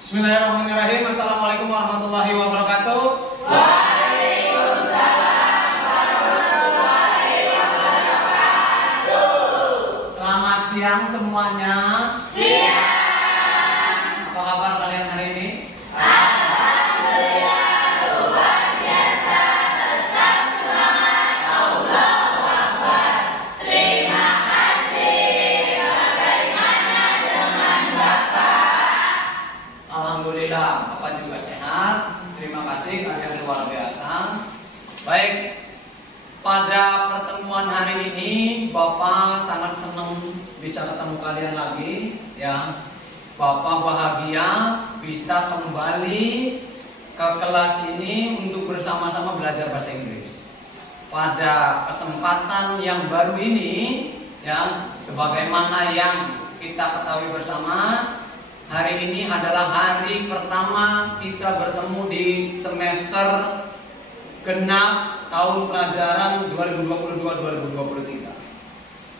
Bismillahirrahmanirrahim. Assalamualaikum warahmatullahi wabarakatuh. Waalaikumsalam warahmatullahi wabarakatuh. Selamat siang semuanya. Siang. Apa kabar kalian hari ini? Alhamdulillah luar biasa. Tetap semangat. Allahu Akbar. Terima kasih. Bagaimana dengan Bapak? Alhamdulillah, Bapak juga sehat. Terima kasih, kalian luar biasa. Baik, pada pertemuan hari ini Bapak sangat senang bisa ketemu kalian lagi, ya. Bapak bahagia bisa kembali ke kelas ini untuk bersama-sama belajar bahasa Inggris. Pada kesempatan yang baru ini, ya, sebagaimana yang kita ketahui bersama, hari ini adalah hari pertama kita bertemu di semester genap tahun pelajaran 2022-2023.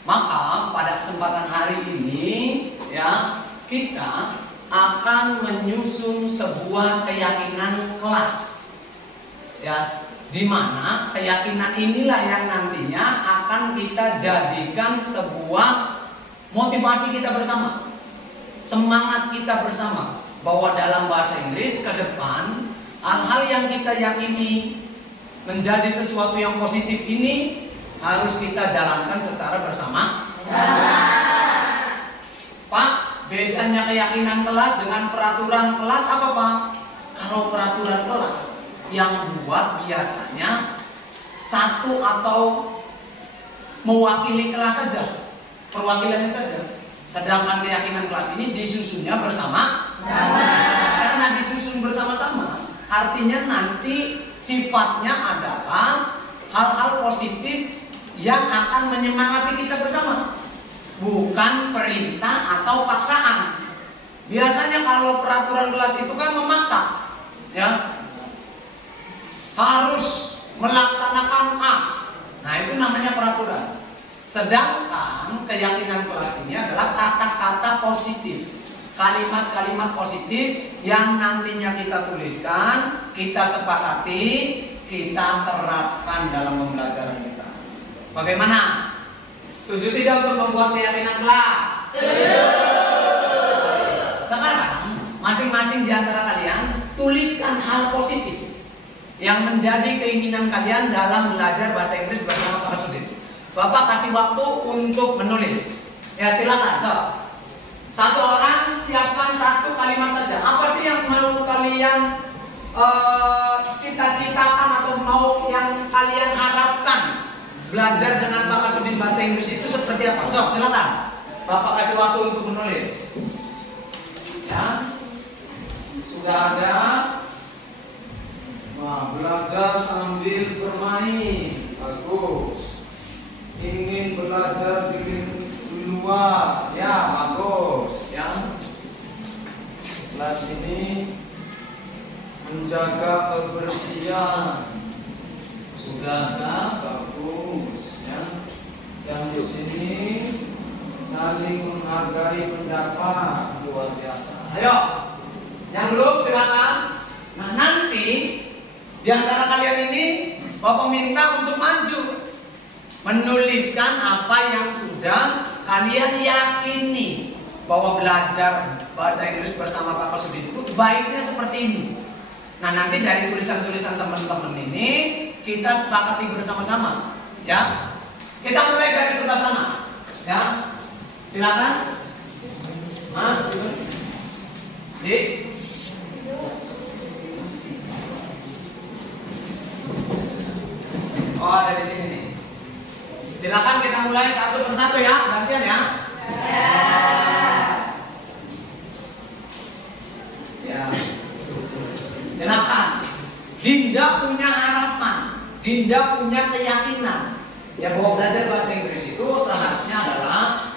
Maka pada kesempatan hari ini, ya, kita akan menyusun sebuah keyakinan kelas, ya, di mana keyakinan inilah yang nantinya akan kita jadikan sebuah motivasi kita bersama, semangat kita bersama, bahwa dalam bahasa Inggris ke depan hal-hal yang kita yakini menjadi sesuatu yang positif ini harus kita jalankan secara bersama. Pak, bedanya keyakinan kelas dengan peraturan kelas apa, Pak? Kalau peraturan kelas yang buat biasanya satu atau mewakili kelas saja, perwakilannya saja. Sedangkan keyakinan kelas ini disusunnya bersama. Karena disusun bersama-sama, artinya nanti sifatnya adalah hal-hal positif yang akan menyemangati kita bersama, bukan perintah atau paksaan. Biasanya kalau peraturan kelas itu kan memaksa, ya, harus melaksanakan A. Nah, itu namanya peraturan. Sedangkan keyakinan kelas ini adalah kata-kata positif, kalimat-kalimat positif yang nantinya kita tuliskan, kita sepakati, kita terapkan dalam pembelajaran kita. Bagaimana? Setuju tidak untuk membuat keyakinan kelas? Setuju. Sekarang masing-masing di antara kalian tuliskan hal positif yang menjadi keinginan kalian dalam belajar bahasa Inggris bersama Pak Sudin. Bapak kasih waktu untuk menulis. Ya, silakan. Satu orang siapkan satu kalimat saja. Apa sih yang mau kalian cita-citakan atau mau yang kalian harapkan belajar dengan Pak Sudin bahasa Inggris itu seperti apa? Silakan. Bapak kasih waktu untuk menulis. Ya. Sudah ada. Wah, belajar sambil bermain. Bagus. Ingin belajar di luar, ya, bagus, ya. Kelas ini menjaga kebersihan, sudah ada, bagus, ya. Yang di sini saling menghargai pendapat, luar biasa. Ayo, yang belum silakan. Nah, nanti di antara kalian ini Bapak minta untuk maju, menuliskan apa yang sudah kalian yakini bahwa belajar bahasa Inggris bersama Pak Sudin itu baiknya seperti ini. Nah, nanti dari tulisan-tulisan teman-teman ini kita sepakati bersama-sama, ya. Kita mulai dari sebelah sana, ya. Silakan, Mas. Di. Oh, dari sini nih. Silakan kita mulai satu persatu, ya, gantian, ya. Ya. Silakan. Dinda punya harapan, Dinda punya keyakinan, ya, bahwa belajar bahasa Inggris itu seharusnya adalah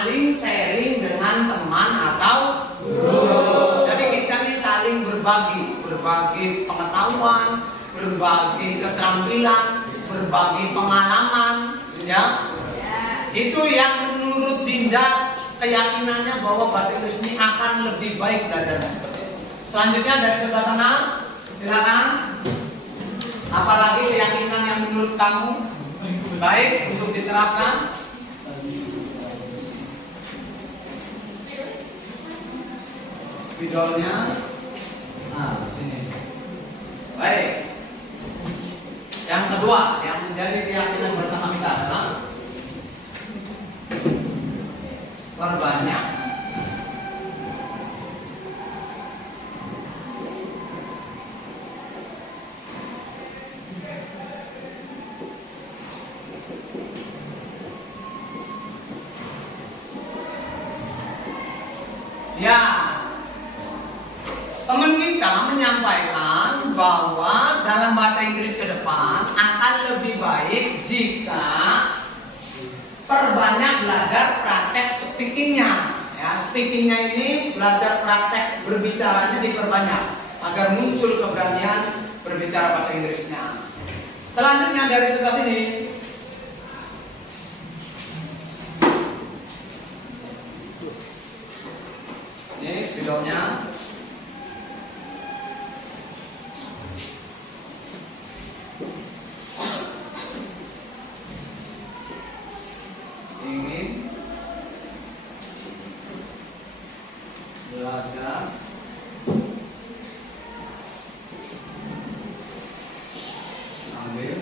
saling sharing dengan teman atau guru. Jadi kita ini saling berbagi pengetahuan, berbagi keterampilan, berbagi pengalaman, ya. Itu yang menurut Dinda keyakinannya bahwa bahasa Inggris ini akan lebih baik belajarnya seperti itu. Selanjutnya dari sebelah sana, silakan. Apalagi keyakinan yang menurut kamu baik untuk diterapkan? Spidolnya, nah di sini. Baik. Yang kedua, yang menjadi keyakinan bersama kita adalah perbanyak ya. Teman kita menyampaikan bahwa dalam bahasa Inggris ke depan akan lebih baik jika perbanyak belajar praktek speakingnya. Ya, speakingnya ini belajar praktek berbicaranya diperbanyak agar muncul keberanian berbicara bahasa Inggrisnya. Selanjutnya dari sebelah sini. Ini spidolnya. Ingin belajar ambil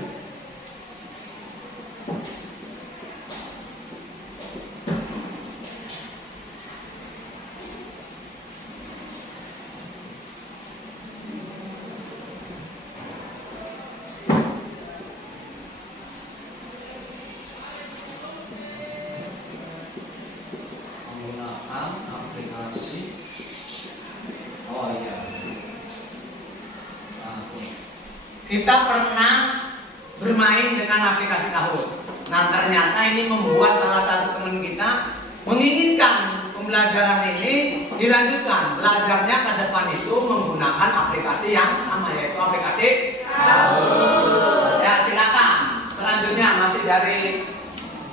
aplikasi. Oh iya. Kita pernah bermain dengan aplikasi Kahoot. Nah ternyata ini membuat salah satu teman kita menginginkan pembelajaran ini dilanjutkan. Belajarnya ke depan itu menggunakan aplikasi yang sama, yaitu aplikasi Kahoot. Ya silakan. Selanjutnya masih dari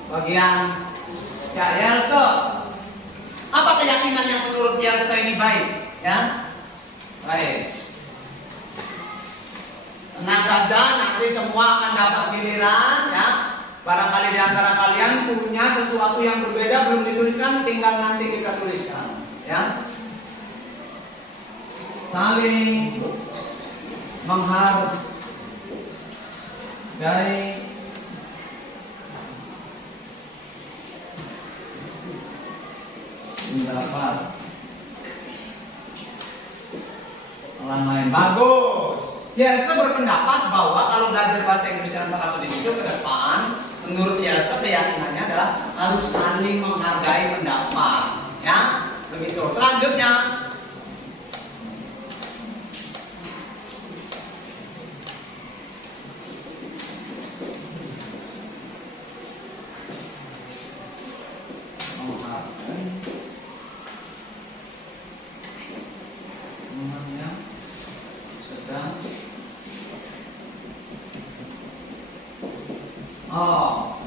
bagian ya Yelse. Apa keyakinan yang menurut Yelse ini baik? Ya, baik. Tenang saja, nanti semua akan dapat giliran. Ya, barangkali di antara kalian punya sesuatu yang berbeda belum dituliskan, tinggal nanti kita tuliskan. Ya, saling menghargai pendapat orang lain. Bagus. Yelse berpendapat bahwa kalau belajar bahasa Inggris dalam bahasa itu ke depan, menurut Yelse keyakinannya adalah harus saling menghargai pendapat. Ya, begitu. Selanjutnya,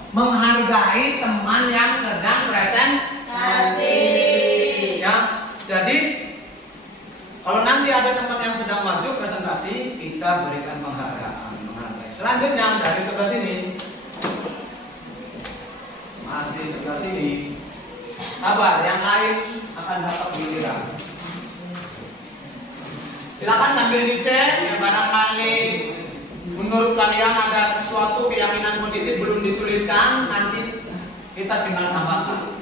menghargai teman yang sedang presentasi. Ya, jadi kalau nanti ada teman yang sedang maju presentasi, kita berikan penghargaan, menghargai. Selanjutnya dari sebelah sini, masih sebelah sini, sabar, yang lain akan dapat giliran. Silakan sambil dicek, ya barangkali menurut kalian ada sesuatu keyakinan positif belum dituliskan, nanti kita tinggal tambahkan.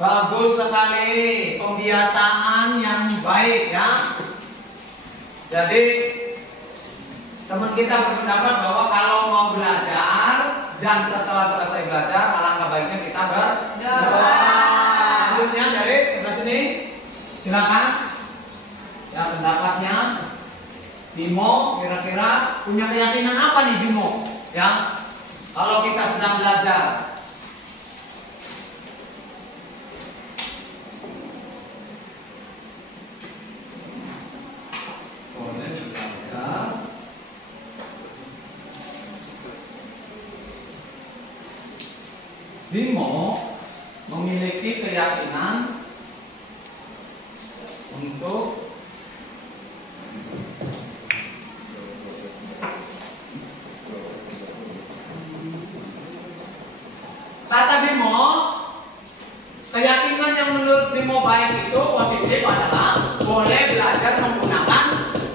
Bagus sekali, pembiasaan yang baik ya. Jadi teman kita berpendapat bahwa kalau mau belajar dan setelah selesai belajar, alangkah baiknya kita berdoa. sini? Silakan. Ya, pendapatnya. Bimo kira-kira punya keyakinan apa nih Bimo? Ya, kalau kita sedang belajar. Boleh belajar. Bimo memiliki keyakinan untuk kata Bimo, keyakinan yang menurut Bimo baik itu positif adalah boleh belajar menggunakan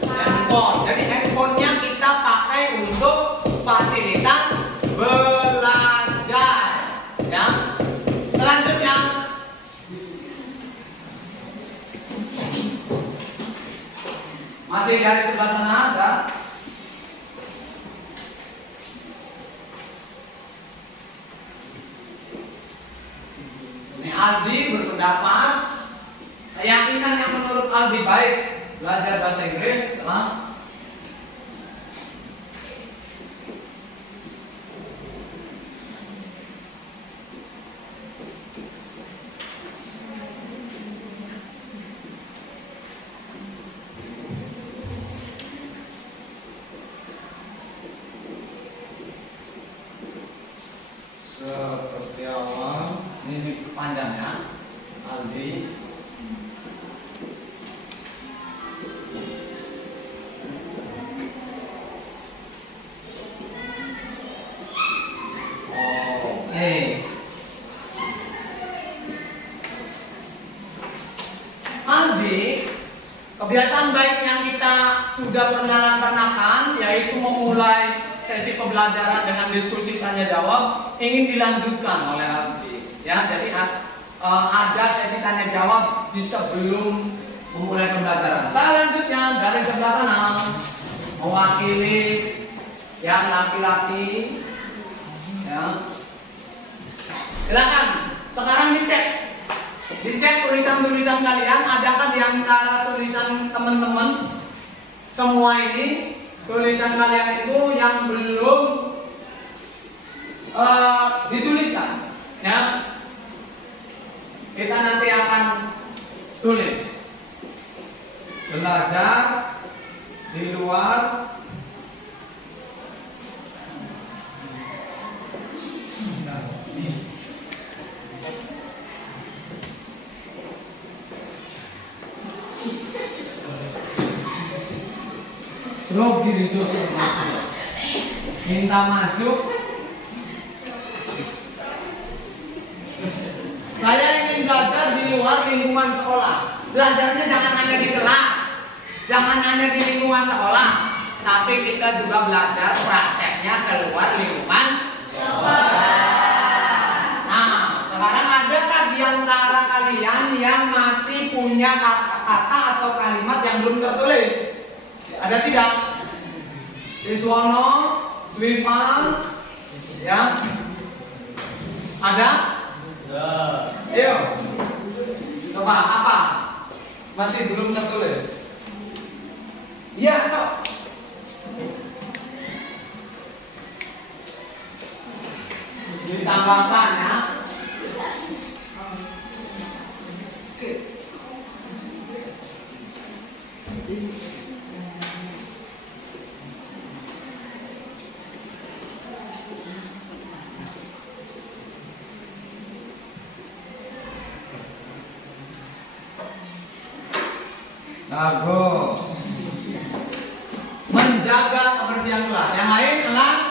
handphone. Jadi handphonenya kita pakai untuk fasilitas belajar. Ya. Selanjutnya, masih dari sebelah sana ada. Aldi berpendapat keyakinan yang menurut Aldi baik belajar bahasa Inggris adalah seperti awal. Ini panjang ya, Aldi. Oke. Aldi, kebiasaan baik yang kita sudah pernah laksanakan yaitu memulai sesi pembelajaran dengan diskusi tanya jawab ingin dilanjutkan oleh Aldi. Ya, jadi ada sesi tanya jawab di sebelum memulai pembelajaran. Selanjutnya dari sebelah sana mewakili yang laki-laki. Ya. Silakan. Sekarang dicek tulisan-tulisan kalian. Adakah di antara tulisan teman-teman semua ini tulisan kalian itu yang belum dituliskan? Ya. Kita nanti akan tulis belajar di luar slow diri dosa maju. Minta maju. Saya ingin belajar di luar lingkungan sekolah. Belajarnya jangan hanya di kelas, jangan hanya di lingkungan sekolah, tapi kita juga belajar prakteknya keluar lingkungan sekolah. Nah, sekarang adakah di antara kalian yang masih punya kata-kata atau kalimat yang belum tertulis? Ada tidak? Siswono, Swifan, ya? Ada? Ayo, coba apa? Masih belum tertulis? Iya, sok. Ditambahkan ya. Bagus. Menjaga kebersihan kelas. Yang lain ulang.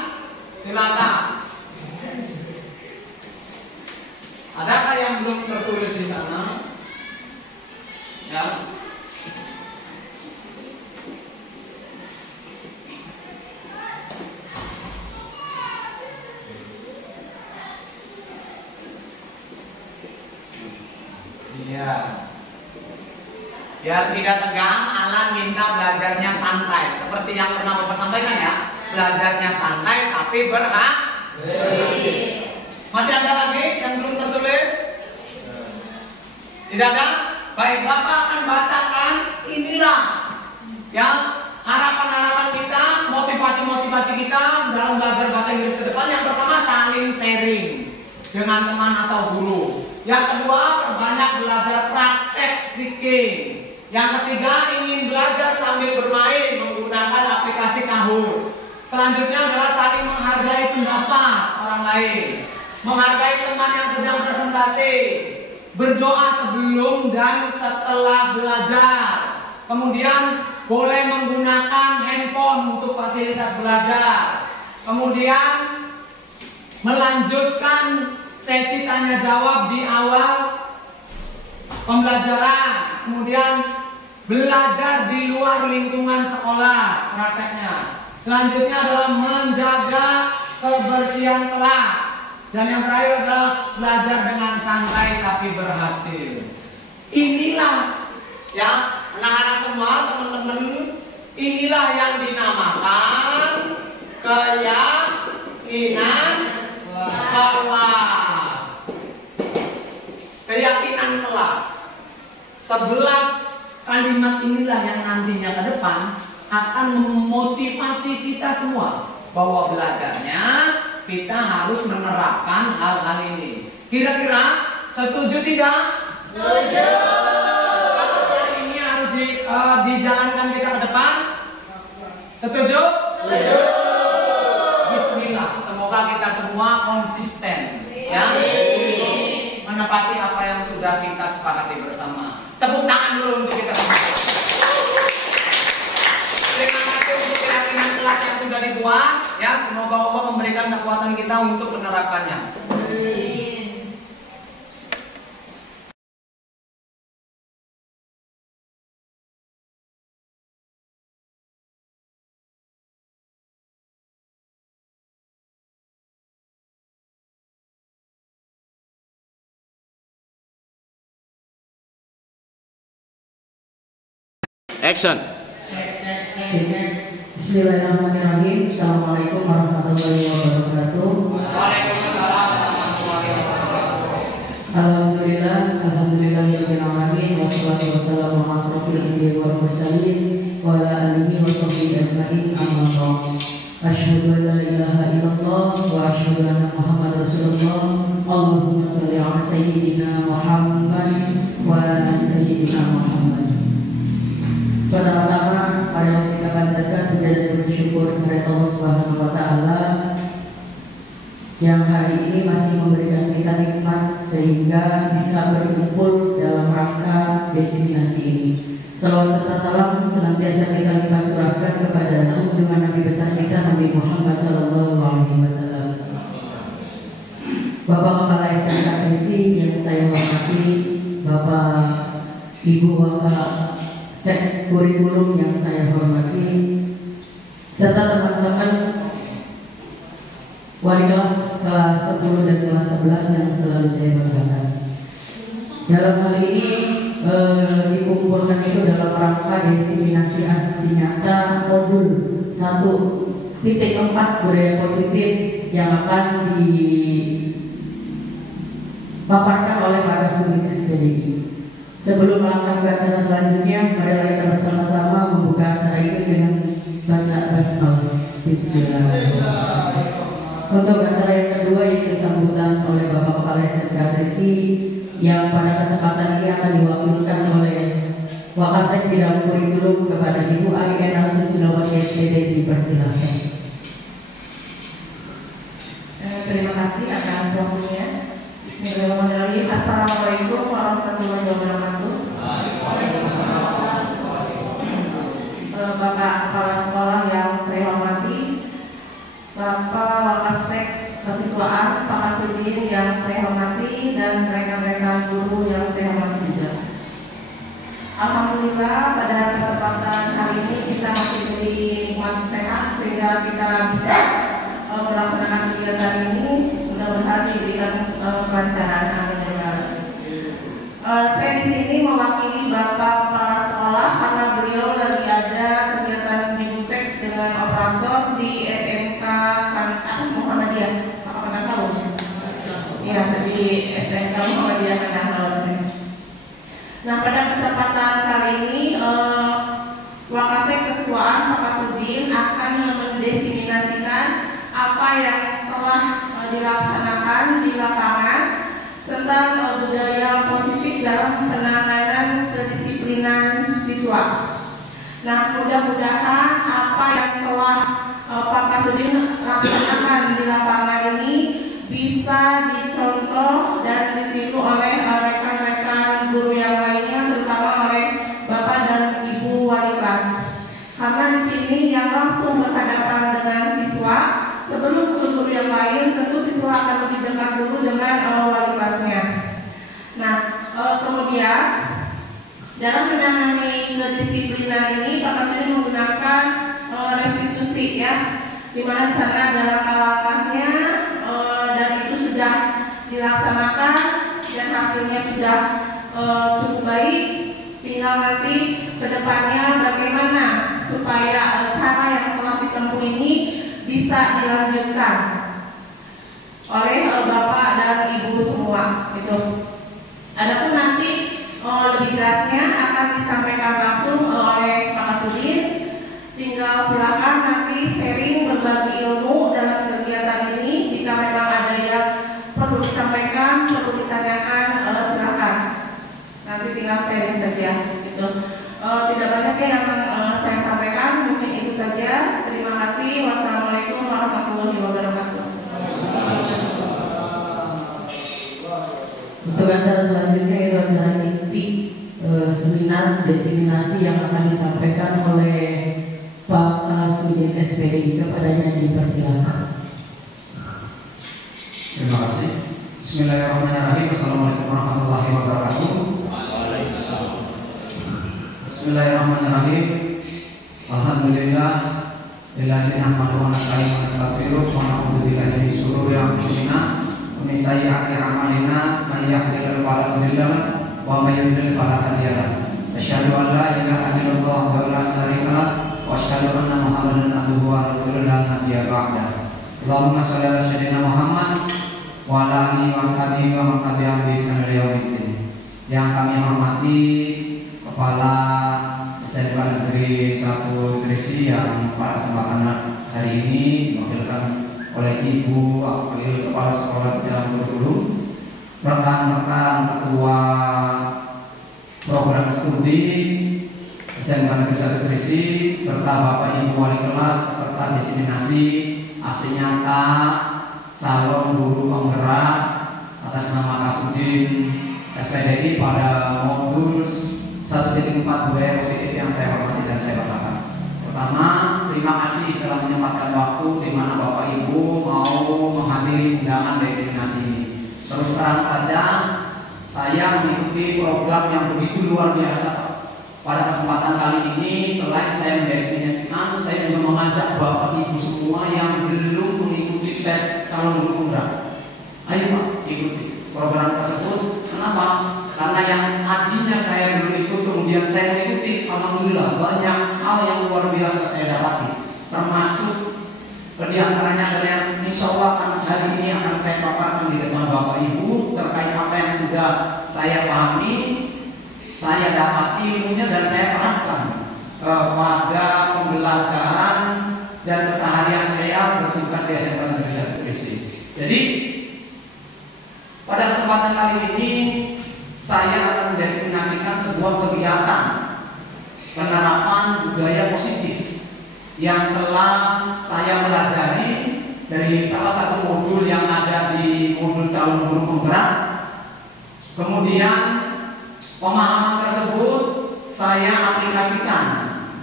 Silakan. Adakah yang belum tertulis di sana? Ya. Iya. Biar tidak tegang, Alan minta belajarnya santai. Seperti yang pernah Bapak sampaikan ya. Belajarnya santai tapi Masih ada lagi yang belum tertulis? Tidak ada? Baik, Bapak akan bacakan inilah ya harapan-harapan kita, motivasi-motivasi kita dalam belajar bahasa Inggris ke depan. Yang pertama, saling sharing dengan teman atau guru. Yang kedua, perbanyak belajar praktek speaking. Yang ketiga, ingin belajar sambil bermain menggunakan aplikasi Kahoot. Selanjutnya adalah saling menghargai pendapat orang lain, menghargai teman yang sedang presentasi, berdoa sebelum dan setelah belajar. Kemudian boleh menggunakan handphone untuk fasilitas belajar. Kemudian melanjutkan sesi tanya jawab di awal pembelajaran. Kemudian belajar di luar lingkungan sekolah prakteknya. Selanjutnya adalah menjaga kebersihan kelas. Dan yang terakhir adalah belajar dengan santai tapi berhasil. Inilah ya anak-anak semua, teman-teman, inilah yang dinamakan keyakinan kelas. Keyakinan kelas. 11 kalimat inilah yang nantinya ke depan akan memotivasi kita semua bahwa belajarnya kita harus menerapkan hal-hal ini. Kira-kira setuju tidak? Setuju. Hal ini harus dijalankan kita ke depan. Setuju? Setuju. Bismillah. Semoga kita semua konsisten ya menepati apa yang sudah kita sepakati bersama. Tepuk tangan dulu untuk kita semua. Terima kasih untuk keyakinan kelas yang sudah dibuat ya. Semoga Allah memberikan kekuatan kita untuk menerapkannya. Action. Bismillahirrahmanirrahim. Assalamualaikum warahmatullahi wabarakatuh. Waalaikumsalam warahmatullahi wabarakatuh. Alhamdulillahirabbil alamin wassalatu wassalamu ala asrofil anbiya'i wal mursalin wa ala alihi wa sahbihi ajma'in. Amma ba'd. Asyhadu an la ilaha illallah wa asyhadu anna Muhammadar Rasulullah. Allahumma shalli ala sayyidina Muhammad wa ala sayyidina Muhammad. Pertama-tama, mari kita panjatkan puja dan puji syukur kepada Allah Subhanahu wa Ta'ala yang hari ini masih memberikan kita nikmat sehingga bisa berkumpul dalam rangka destinasi ini. Salawat serta salam senantiasa kita lipat curahkan kepada junjungan Nabi besar kita Nabi Muhammad Sallallahu Alaihi Wasallam. Bapak Kepala SMK Trisi yang saya hormati, Bapak Ibu Bapak Sek kurikulum yang saya hormati, serta teman-teman wali kelas 10 dan kelas 11 yang selalu saya banggakan. Dalam hal ini dikumpulkan itu dalam rangka diseminasi aksi nyata modul 1.4 budaya positif yang akan dipaparkan oleh Pak Sudin SPDI. Sebelum melangkah ke acara selanjutnya, marilah kita bersama-sama membuka acara ini dengan baca basmalah. Bismillahirrahmanirrahim. Untuk acara yang kedua yaitu sambutan oleh Bapak Kepala SMK Trisi yang pada kesempatan ini akan diwakilkan oleh Wakasek Bidang Kurikulum kepada Ibu Aina Susilo-Wati SPD. Dipersilahkan. Terima kasih atas waktunya. Bismillahirrahmanirrahim. Assalamualaikum warahmatullahi wabarakatuh. Bapak Kepala Sekolah yang saya hormati, Bapak Wakasek Kesiswaan, Pak Kasudin yang saya hormati, dan rekan-rekan guru yang saya hormati juga. Alhamdulillah pada kesempatan hari ini kita masih diberi nikmat sehat sehingga kita bisa melaksanakan kegiatan ini. Mudah-mudahan diberikan kelancaran. Amin. Saya di sini mewakili Bapak Kepala Sekolah karena beliau lagi ada kegiatan bibliotek dengan operator di SMK Muhammadiyah. Apa pernah tahu? Iya, di SMK Muhammadiyah Kanahal. Nah, pada kesempatan kali ini Wakasek Kesetuaan Pak Kasudin akan mendefinisikan apa yang telah dilaksanakan di lapangan tentang budaya positif dalam penanganan kedisiplinan siswa. Nah, mudah-mudahan apa yang telah Pak Kasudin laksanakan di lapangan ini bisa dicontoh dan ditiru oleh rekan-rekan guru yang lainnya, terutama oleh Bapak dan Ibu wali kelas. Karena di sini yang langsung berhadapan dengan siswa, sebelum guru yang lain, tentu siswa akan lebih dekat dulu dengan wali kelasnya. Nah, kemudian dalam menangani kedisiplinan ini, Pak Kasudin menggunakan restitusi, ya, di mana di sana ada langkah-langkahnya dan itu sudah dilaksanakan dan hasilnya sudah cukup baik. Tinggal nanti kedepannya bagaimana supaya cara yang telah ditempuh ini bisa dilanjutkan oleh Bapak dan Ibu semua. Itu. Adapun nanti lebih jelasnya akan disampaikan langsung oleh Pak Kasudin. Tinggal silakan nanti sharing berbagi ilmu dalam kegiatan ini. Jika memang ada yang perlu disampaikan, perlu ditanyakan, silakan. Nanti tinggal sharing saja. Gitu. Tidak banyak yang saya sampaikan, mungkin itu saja. Terima kasih. Wassalamualaikum warahmatullahi wabarakatuh. Untuk acara selanjutnya itu acara inti seminar diseminasi yang akan disampaikan oleh Pak Kasudin SPDI. Kepadanya dipersilakan. Terima kasih. Bismillahirrahmanirrahim. Assalamualaikum warahmatullahi wabarakatuh. Bismillahirrahmanirrahim. Alhamdulillah. Lillahi nahmadu wa nasta'inu wa nastaghfiruh wa na'udzu billahi min shururi anfusina wa min sayyiati a'malina. Man yahdihillahu fala mudilla lahu wa may yudlil fala hadiya lahu. Asyhadu an la ilaha illallah wa la syarika lahu wa asyhadu anna Muhammadan abduhu wa rasuluhu la nabiyya ba'da. Allahumma shalli ala sayyidina Muhammad wa ala alihi wa sahbihi wa man tabi'ahum bi ihsan ila yaumil. Yang kami hormati Kepala SMK Negeri 1 Trisi yang pada kesempatan hari ini diwakilkan oleh Ibu Wakil Kepala Sekolah dan Guru, rekan-rekan Ketua Program Studi SMK Negeri 1 Trisi, serta Bapak Ibu Wali Kelas peserta diseminasi hasil nyata calon guru penggerak atas nama Kasudin SPDI pada modul 1.4 budaya positif yang saya hormati dan saya banggakan. Pertama, terima kasih telah menyempatkan waktu di mana Bapak Ibu mau menghadiri undangan diseminasi ini. Terus terang saja, saya mengikuti program yang begitu luar biasa. Pada kesempatan kali ini, selain saya mendefinisikan, saya juga mengajak Bapak Ibu semua yang belum mengikuti tes calon guru penggerak. Ayo Pak, ikuti program tersebut. Kenapa? Karena yang tadinya saya belum ikut, kemudian saya mengikuti, alhamdulillah banyak hal yang luar biasa saya dapati. Termasuk di antaranya adalah yang insya Allah hari ini akan saya paparkan di depan Bapak Ibu terkait apa yang sudah saya pahami, saya dapati ilmunya dan saya terapkan pada pembelajaran dan keseharian saya bertugas di SMK Negeri 1 Trisi. Jadi pada kesempatan kali ini saya akan mendefinisikan sebuah kegiatan penerapan budaya positif yang telah saya pelajari dari salah satu modul yang ada di modul calon guru penggerak. Kemudian pemahaman tersebut saya aplikasikan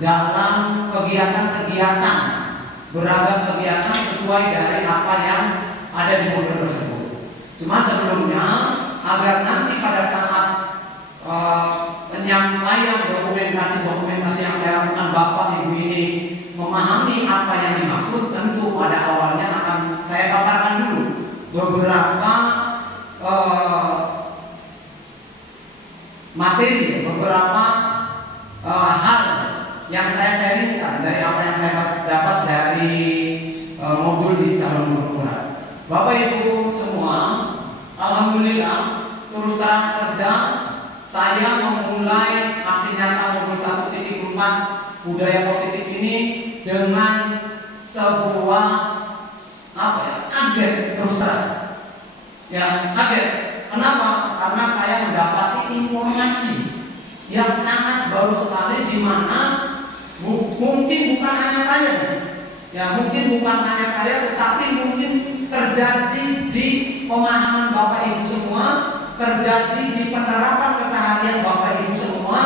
dalam kegiatan-kegiatan, beragam kegiatan sesuai dari apa yang ada di modul tersebut. Cuma sebelumnya, agar nanti pada saat penyampaian dokumentasi yang saya lakukan Bapak Ibu ini memahami apa yang dimaksud, tentu pada awalnya akan saya paparkan dulu beberapa materi, beberapa hal yang saya sharingkan dari apa yang saya dapat dari modul di calon guru penggerak. Bapak Ibu semua, alhamdulillah terus terang saja saya memulai aksi nyata modul 1.4 budaya positif ini dengan sebuah kaget terus terang. Ya, kaget. Kenapa? Karena saya mendapati informasi yang sangat baru sekali, di mana mungkin bukan hanya saya, ya mungkin bukan hanya saya, tetapi mungkin terjadi di pemahaman Bapak Ibu semua, terjadi di penerapan keseharian Bapak Ibu semua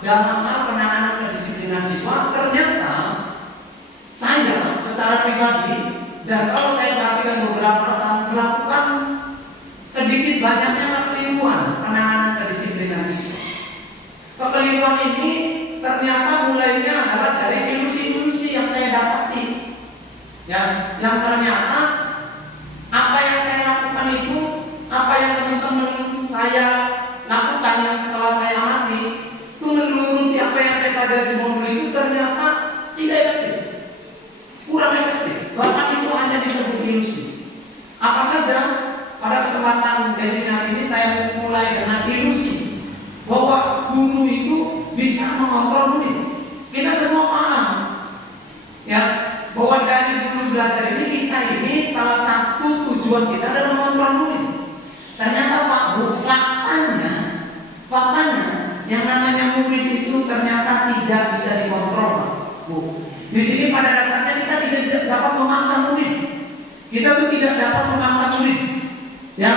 dalam hal penanganan kedisiplinan siswa. Ternyata saya secara pribadi, dan kalau saya perhatikan beberapa tahun, melakukan sedikit banyaknya kekeliruan penanganan kedisiplinan siswa. Kekeliruan ini ternyata mulainya adalah dari ilusi-ilusi yang saya dapati, ya, yang ternyata apa yang saya lakukan itu, apa yang teman-teman saya lakukan yang setelah saya amati itu menuruti apa yang saya pelajari di modul itu, ternyata tidak efektif, kurang efektif, bahkan itu hanya disebut ilusi. Apa saja? Pada kesempatan destinasi ini saya mulai dengan ilusi bahwa guru itu bisa mengontrol murid. Kita semua paham, ya, bahwa dari dulu belajar ini, kita ini salah satu tujuan kita adalah mengontrol murid. Ternyata Pak Bu, faktanya yang namanya murid itu ternyata tidak bisa dikontrol, Bu. Di sini pada dasarnya kita tidak dapat memaksa murid. Kita tuh tidak dapat memaksa murid, ya,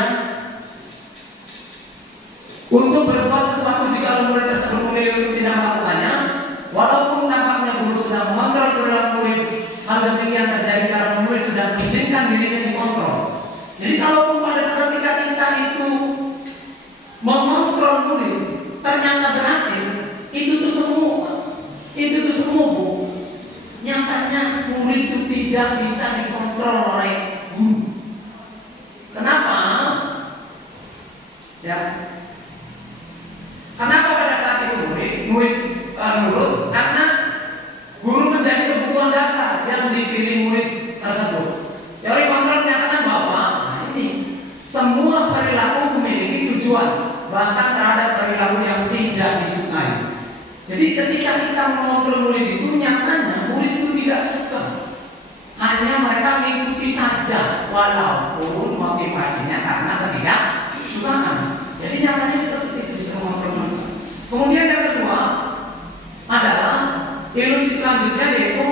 untuk berbuat sesuatu jika murid tersebut memilih untuk tidak melakukannya. Walaupun tampaknya guru sedang mengontrol perilaku murid, hal demikian terjadi karena murid sedang mengizinkan dirinya dikontrol. Jadi kalau pada saat kita itu mengontrol murid ternyata berhasil, itu tuh semua, Bu. Nyatanya murid itu tidak bisa dikontrol oleh guru. Kenapa? Ya. Kenapa pada saat itu murid nurut? Karena guru menjadi kebutuhan dasar yang dipilih murid tersebut. Teori kontrol menyatakan bahwa semua perilaku memiliki tujuan, bahkan terhadap perilaku yang tidak disukai. Jadi ketika kita mengontrol murid itu, nyatanya murid itu tidak suka, hanya mereka mengikuti saja, walaupun motivasinya karena ketidaksukaan. Jadi nyatanya kita tidak bisa mengontrol murid. Kemudian yang kedua adalah ilusi selanjutnya, yaitu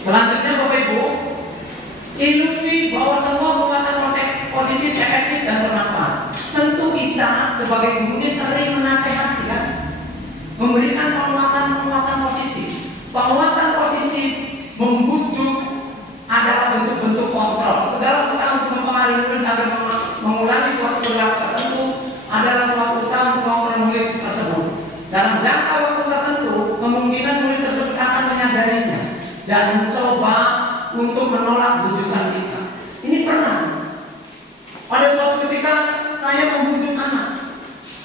selanjutnya Bapak Ibu, ilusi bahwa semua penguatan positif, efektif dan bermanfaat. Tentu kita sebagai gurunya sering menasehati, kan, memberikan penguatan positif. Penguatan positif membujuk adalah bentuk-bentuk kontrol. Segala usaha untuk mempengaruhi murid agar mengulangi suatu perilaku tertentu adalah suatu usaha untuk mengontrol murid tersebut. Dalam jangka waktu tertentu, kemungkinan murid tersebut akan menyadarinya dan mencoba untuk menolak bujukan kita. Ini pernah. Pada suatu ketika saya membujuk anak,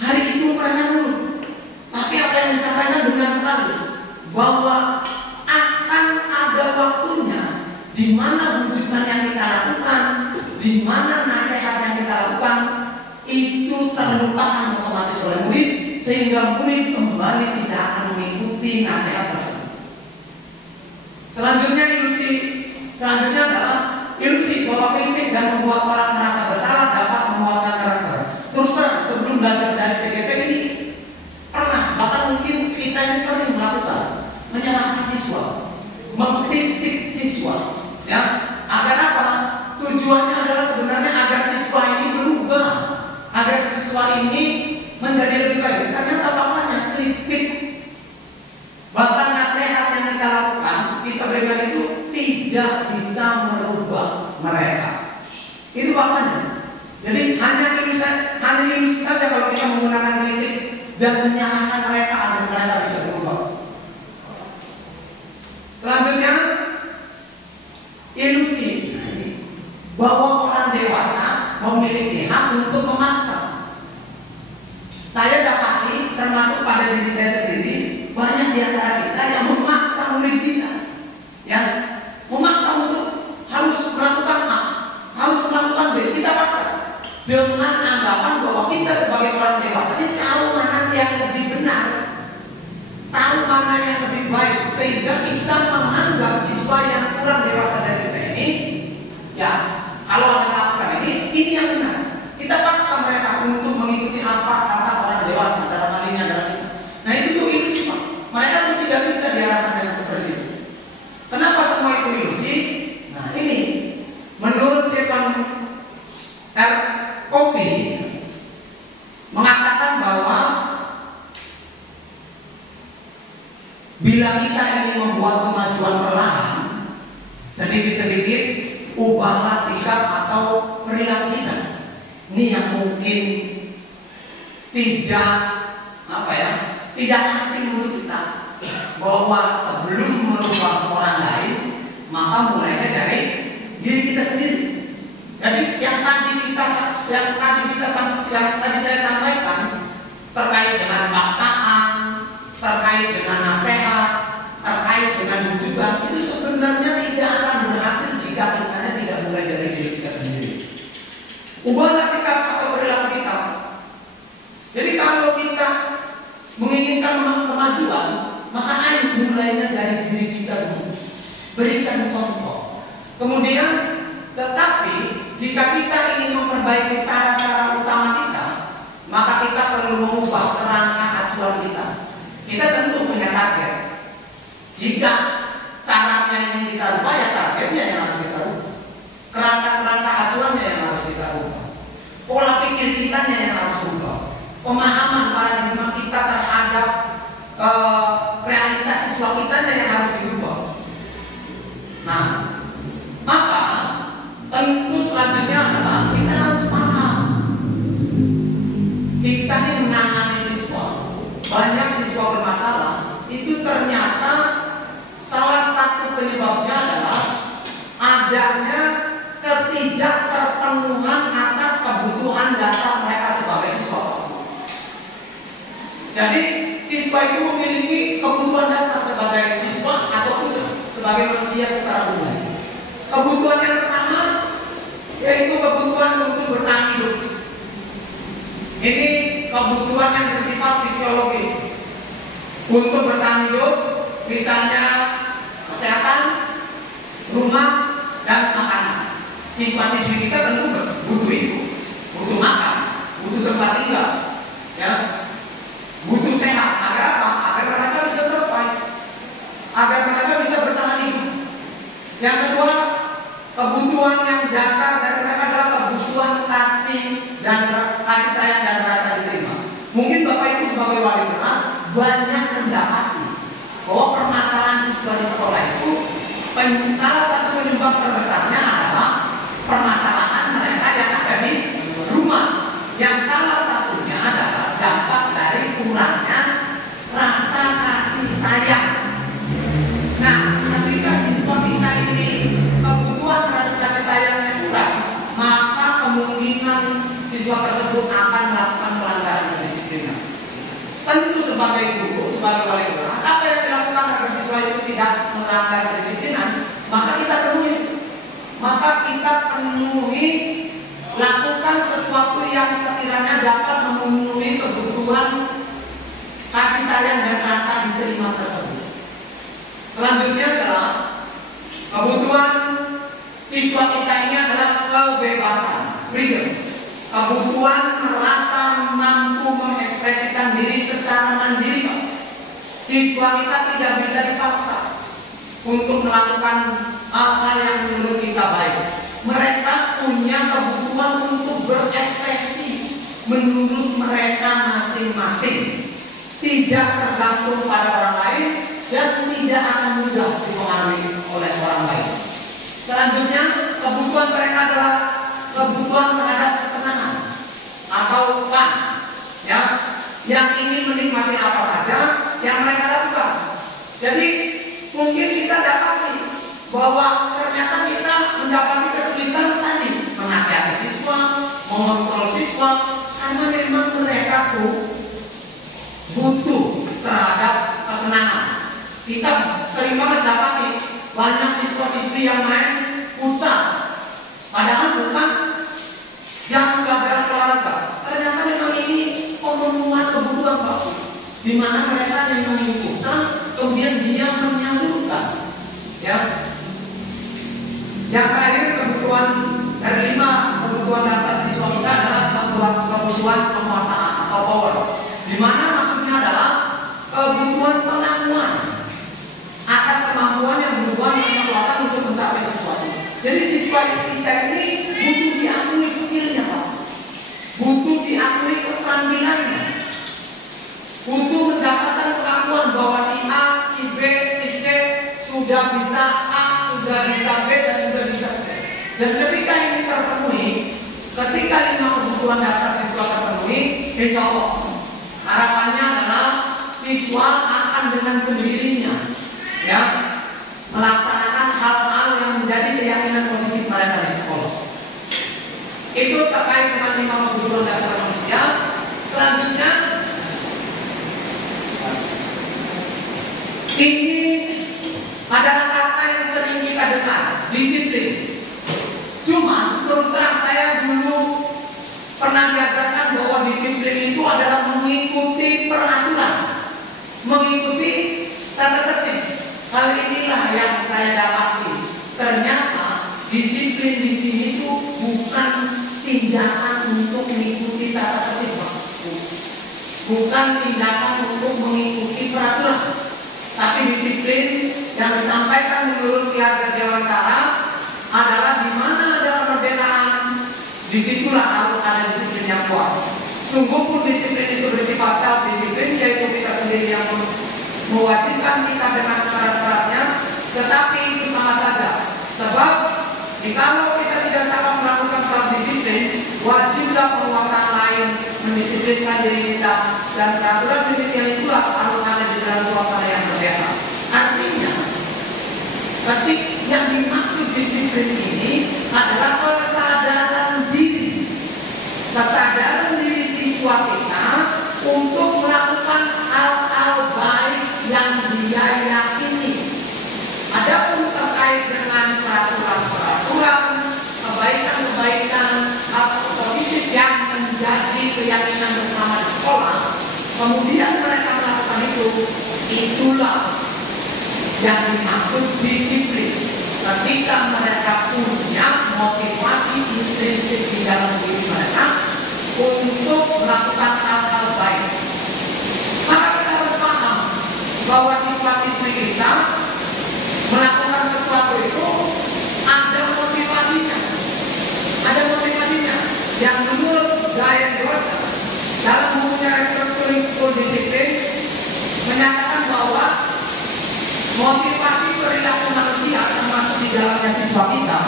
hari itu mereka nurut. Tapi apa yang disampaikan benar sekali, bahwa akan ada waktunya di mana bujukan yang kita lakukan, di mana nasihat yang kita lakukan itu terlupakan otomatis oleh murid, sehingga murid kembali tidak akan mengikuti nasihat tersebut. Selanjutnya adalah ilusi bahwa kritik dan membuat orang merasa bersalah dapat menguatkan karakter. Terus terang, sebelum belajar dari CGP ini pernah, bahkan mungkin kita ini sering melakukan menyalahkan siswa, mengkritik siswa, ya. Agar apa? Tujuannya adalah sebenarnya agar siswa ini berubah, agar siswa ini menjadi lebih baik. Ternyata faktanya kritik, bahkan nasihat yang kita lakukan, kita berikan itu tidak bisa merubah mereka. Itu faktanya. Jadi hanya ilusi saja kalau kita menggunakan kritik dan menyalahkan mereka agar mereka bisa berubah. Selanjutnya, ilusi bahwa orang dewasa memiliki hak untuk memaksa. Saya dapati, termasuk pada diri saya sendiri, banyak di antara kita yang memaksa murid kita, ya, memaksa untuk harus melakukan A, harus melakukan B. Kita paksa dengan anggapan bahwa kita sebagai orang dewasa ini tahu mana yang lebih benar, tahu mana yang lebih baik, sehingga kita menganggap siswa yang kurang dewasa dari kita ini, ya, kalau ada melakukan ini yang benar. Kita paksa mereka untuk mengikuti apa kata orang dewasa, dalam hal ini adalah kita. Nah, itu tuh ilusi, Pak. Mereka tuh tidak bisa diarahkan dengan seperti itu. Kenapa semua itu ilusi? Nah, ini menurut Stephen R. Covey mengatakan bahwa bila kita ingin membuat kemajuan perlahan, sedikit-sedikit ubahlah sikap atau perilaku kita. Ini yang mungkin tidak asing untuk kita, bahwa sebelum merubah orang lain, maka mulainya dari diri kita sendiri. Jadi yang tadi saya sampaikan terkait dengan paksaan, terkait dengan nasihat, terkait dengan bujukan, itu sebenarnya tidak akan berhasil jika kita tidak mulai dari diri kita sendiri. Ubahlah sikap atau perilaku kita. Jadi kalau kita menginginkan kemajuan, maka ayo mulainya dari diri kita dulu. Berikan contoh. Kemudian, tetapi jika kita ingin memperbaiki cara-cara utama kita, maka kita perlu mengubah kerangka acuan kita. Kita tentu punya target. Jika caranya ini kita rubah, ya targetnya yang harus kita rubah. Kerangka-kerangka acuannya yang harus kita rubah. Pola pikir kitanya yang harus rubah. Pemahaman paradigma kita terhadap realitas siswa kitanya yang harus dirubah. Nah, maka tentu selanjutnya adalah kita harus paham. Kita ini menangani siswa. Banyak siswa bermasalah. Itu ternyata salah satu penyebabnya adalah adanya ketidakterpenuhan atas kebutuhan dasar mereka sebagai siswa. Jadi siswa itu memiliki kebutuhan dasar sebagai siswa ataupun sebagai manusia secara umum. Kebutuhan yang pertama yaitu kebutuhan untuk bertahan hidup. Ini kebutuhan yang bersifat fisiologis. Untuk bertahan hidup, misalnya kesehatan, rumah, dan makanan. Siswa-siswi kita tentu butuh itu, butuh makan, butuh tempat tinggal, ya, butuh sehat. Agar apa? Agar mereka bisa survive, agar mereka bisa bertahan hidup. Yang kedua, kebutuhan yang dasar dari mereka adalah kebutuhan kasih sayang dan rasa diterima. Mungkin Bapak Ibu sebagai wali kelas banyak mendapati bahwa permasalahan siswa di sekolah itu salah satu penyebab terbesarnya adalah permasalahan mereka yang ada di rumah, yang salah satunya adalah dampak dari kurangnya rasa kasih sayang. Nah, ketika siswa kita ini kebutuhan terhadap kasih sayangnya kurang, maka kemungkinan siswa tersebut akan melakukan pelanggaran kedisiplinan. Tentu sebagai guru, sebagai wali kelas, apa yang dilakukan agar siswa itu tidak melanggar kedisiplinan, maka kita penuhi, lakukan sesuatu yang sekiranya dapat memenuhi kebutuhan kasih sayang dan rasa diterima tersebut. Selanjutnya adalah Siswa kita ini adalah kebebasan, freedom. Kebutuhan merasa mampu mengekspresikan diri secara mandiri, Pak. Siswa kita tidak bisa dipaksa untuk melakukan hal-hal yang menurut kita baik. Mereka punya kebutuhan untuk berekspresi menurut mereka masing-masing, tidak tergantung pada orang lain dan tidak akan mudah dipengaruhi oleh orang lain. Selanjutnya, kebutuhan mereka adalah kebutuhan terhadap kesenangan atau fun, ya, yang ingin menikmati apa saja yang mereka lakukan. Jadi mungkin kita dapati bahwa ternyata kita mendapati kesulitan tadi menasihati siswa, mengontrol siswa, karena memang mereka tuh butuh terhadap kesenangan. Kita sering banget dapati banyak siswa-siswi yang main futsal, padahal bukan jam pelajaran olahraga. Ternyata memang ini pemenuhan kebutuhan, Pak, di mana mereka yang main futsal, kemudian dia menyalurkan, ya. Yang terakhir, kebutuhan dari 5 kebutuhan dasar siswa kita adalah kebutuhan penguasaan atau power, di mana maksudnya adalah kebutuhan pengakuan atas kemampuan yang berhubungan dengan kekuatan untuk mencapai sesuatu. Jadi siswa kita ini butuh diakui skillnya, Pak, butuh diakui keterampilannya, butuh mendapatkan pengakuan bahwa si A, si B, si C sudah bisa A, sudah bisa B, dan sudah bisa C. Dan ketika ini terpenuhi, ketika 5 kebutuhan dasar siswa terpenuhi, insya Allah harapannya adalah siswa akan dengan sendirinya, ya, melaksanakan hal-hal yang menjadi keyakinan positif mereka di sekolah. Itu terkait dengan 5 kebutuhan dasar manusia. Selanjutnya, ini adalah kata yang sering kita dengar, disiplin. Cuma terus terang saya dulu pernah diajarkan bahwa disiplin itu adalah mengikuti peraturan, mengikuti tata tertib. Hal inilah yang saya dapati. Ternyata disiplin di sini itu bukan tindakan untuk mengikuti tata tertib, bukan tindakan untuk mengikuti peraturan, tapi disiplin yang disampaikan menurut Ki Hajar Dewantara adalah di mana ada perbedaan, disitulah harus ada disiplin yang kuat. Sungguh pun disiplin itu bersifat self disiplin, yaitu kita sendiri yang mewajibkan kita dengan syarat-syaratnya, tetapi itu sama saja. Sebab jikalau kita tidak dapat melakukan self disiplin, wajiblah penguasaan lain mendisiplinkan diri kita, dan peraturan demikian itulah harus ada di dalam suasana yang berbeda. Artinya, ketika yang dimaksud disiplin ini adalah kesadaran diri siswa kita untuk melakukan hal-hal baik yang dia yakini. Adapun terkait dengan peraturan-peraturan, kebaikan-kebaikan atau positif yang menjadi keyakinan bersama di sekolah, kemudian mereka melakukan itulah yang dimaksud disiplin. Ketika mereka punya motivasi intrinsik di dalam diri mereka untuk melakukan hal-hal baik, maka kita harus paham bahwa siswa-siswi kita melakukan sesuatu itu ada motivasinya, yang menurut Brian Gross dalam bukunya Restructuring School Discipline menyatakan bahwa motivasi perilaku manusia termasuk di dalamnya siswa kita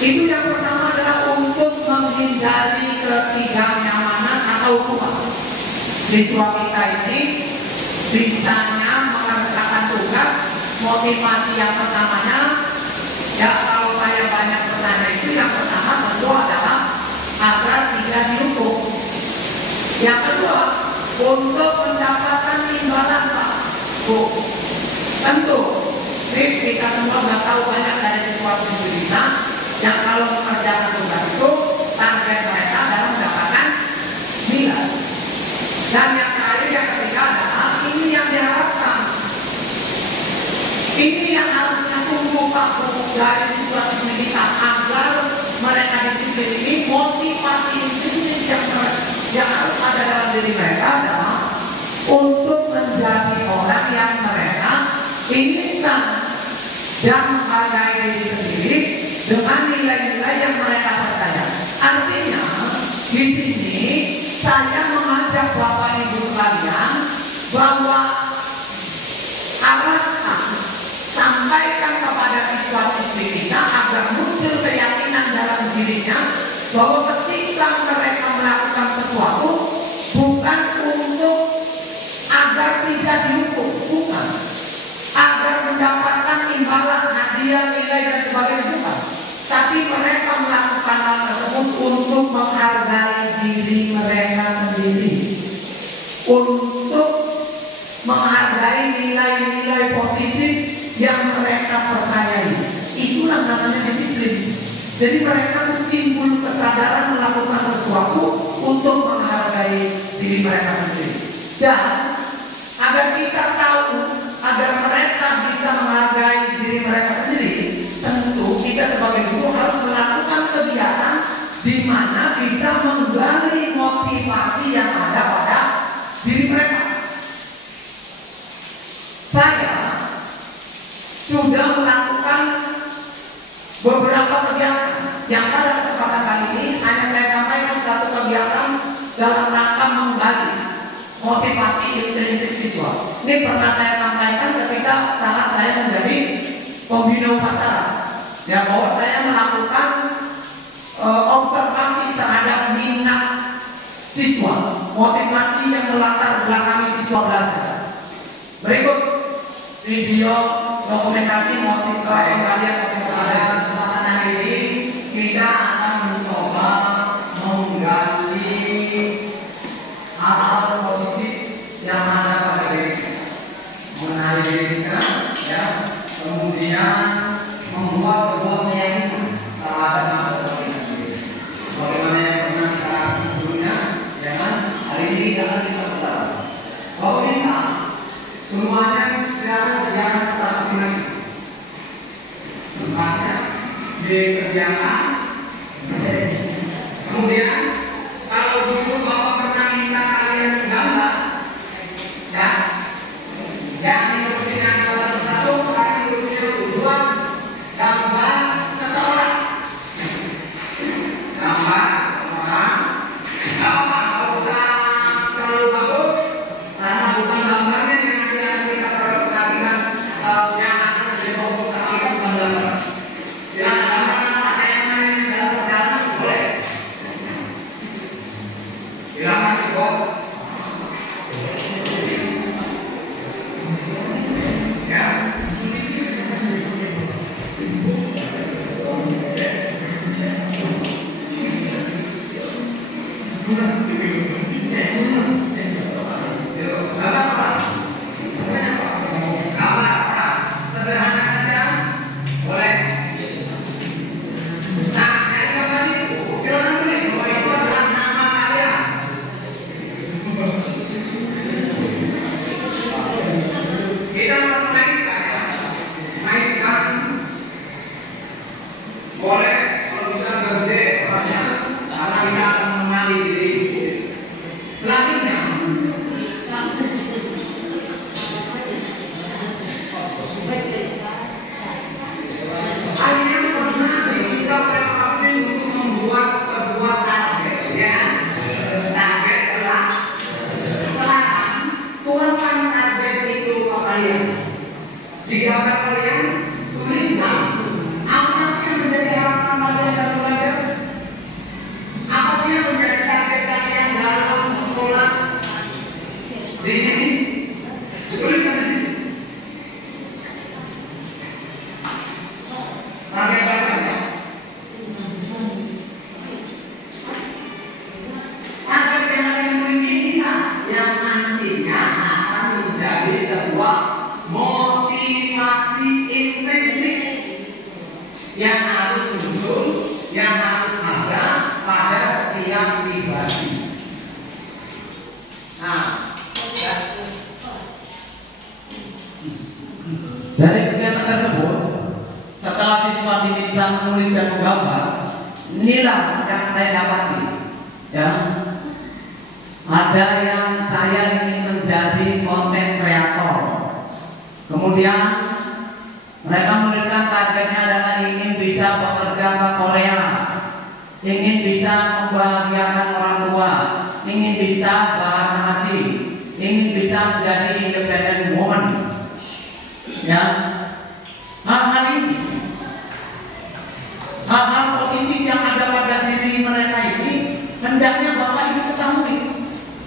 itu yang pertama adalah untuk menghindari ketidaknyamanan atau hukuman. Siswa kita ini bisanya mengerjakan tugas, motivasi yang pertamanya, ya kalau saya banyak bertanya itu yang pertama tentu adalah agar tidak dihukum. Yang kedua, untuk mendapatkan imbalan, Pak, Bu. Tentu, kita semua nggak tahu banyak dari siswa-siswi kita yang kalau mengerjakan tugas itu target mereka adalah mendapatkan nilai. Dan yang terakhir, yang ketiga adalah ini yang diharapkan. Ini yang harusnya tumbuh Pak dari siswa-siswi kita agar mereka disiplin ini, motivasi intrinsik yang harus ada dalam diri mereka adalah untuk menjadi orang yang mereka inginkan dan menghargai diri sendiri dengan nilai-nilai yang mereka percaya. Artinya di sini saya mengajak Bapak Ibu sekalian bahwa arahkan, sampaikan kepada siswa-siswi kita agar muncul keyakinan dalam dirinya bahwa ketika mereka melakukan sesuatu bukan untuk agar tidak dihukum, bukan agar mendapatkan imbalan, hadiah, nilai dan sebagainya, bukan, tapi mereka melakukan hal tersebut untuk menghargai diri mereka sendiri, untuk menghargai nilai-nilai positif yang mereka percayai. Itulah namanya disiplin. Jadi mereka timbul kesadaran melakukan sesuatu untuk menghargai diri mereka sendiri. Dan agar kita tahu, agar mereka bisa menghargai diri mereka sendiri, tentu kita sebagai guru harus melakukan kegiatan di mana bisa menggali motivasi yang ada pada diri mereka. Saya sudah melakukan beberapa kegiatan yang pada kesempatan kali ini hanya saya sampaikan satu kegiatan dalam rangka menggali motivasi intrinsik siswa. Ini pernah saya sampaikan ketika saat saya menjadi pembina upacara, ya, bahwa saya melakukan observasi terhadap minat siswa, motivasi yang melatar belakangi siswa belajar. Berikut video dokumentasi motivasi penggalian motivasi. Kesempatan hari ini kita akan mencoba menggali hal-hal positif yang ada pada diri kita, mengenali diri kita, ya, kemudian membuat sebuah keyakinan terhadap masa depan kita sendiri. Bagaimana yang pernah kita lakukan sebelumnya, ya kan? Hari ini kita akan bicara bahwa kita semuanya secara sejarah vaksinasi. Tempatnya dikerjakan. Kemudian kalau dulu Bapak pernah minta kalian gambar, ya, yang dikursikan satu, sekarang dikursikan dua, gambar seseorang. Gambar seseorang. Gak apa-apa, gak usah terlalu bagus, karena bukan gambarnya yang nanti akan kita perhatikan, yang akan menjadi fokus kita bukan gambar. Ya, gambar ada yang main dalam perjalanan boleh. Silakan cukup. Ya. Sederhana saja, boleh. Nah, yang gambar itu silakan tulis bahwa itu adalah nama kalian. Kita akan mainkan, ya, mainkan. Boleh kalau bisa gede orangnya, karena kita akan mengenali diri. Selanjutnya, akhirnya pernah diminta oleh Pak untuk membuat sebuah target, ya. Target adalah sekarang tuangkan target itu ke kalian. Di gambar kalian tuliskan apa sih yang menjadi harapan kalian dalam belajar, apa sih yang menjadi target kalian dalam sekolah. Di sini dituliskan di sini. Target kalian, ya. Target yang kalian tulis ini yang nantinya akan menjadi sebuah motivasi intrinsik yang harus muncul, yang harus ada pada setiap pribadi. Nah, ya. Dari kegiatan tersebut, setelah siswa siswa diminta menulis dan menggambar, inilah yang saya dapati. Ya, ada yang saya ingin menjadi konten kreator. Kemudian mereka menuliskan targetnya adalah ingin bisa bekerja ke Korea, ingin bisa membahagiakan orang tua, ingin bisa bahasa asing, ingin bisa menjadi independent woman. Ya, hal-hal ini, hal-hal positif yang ada pada diri mereka ini hendaknya Bapak Ibu ketahui.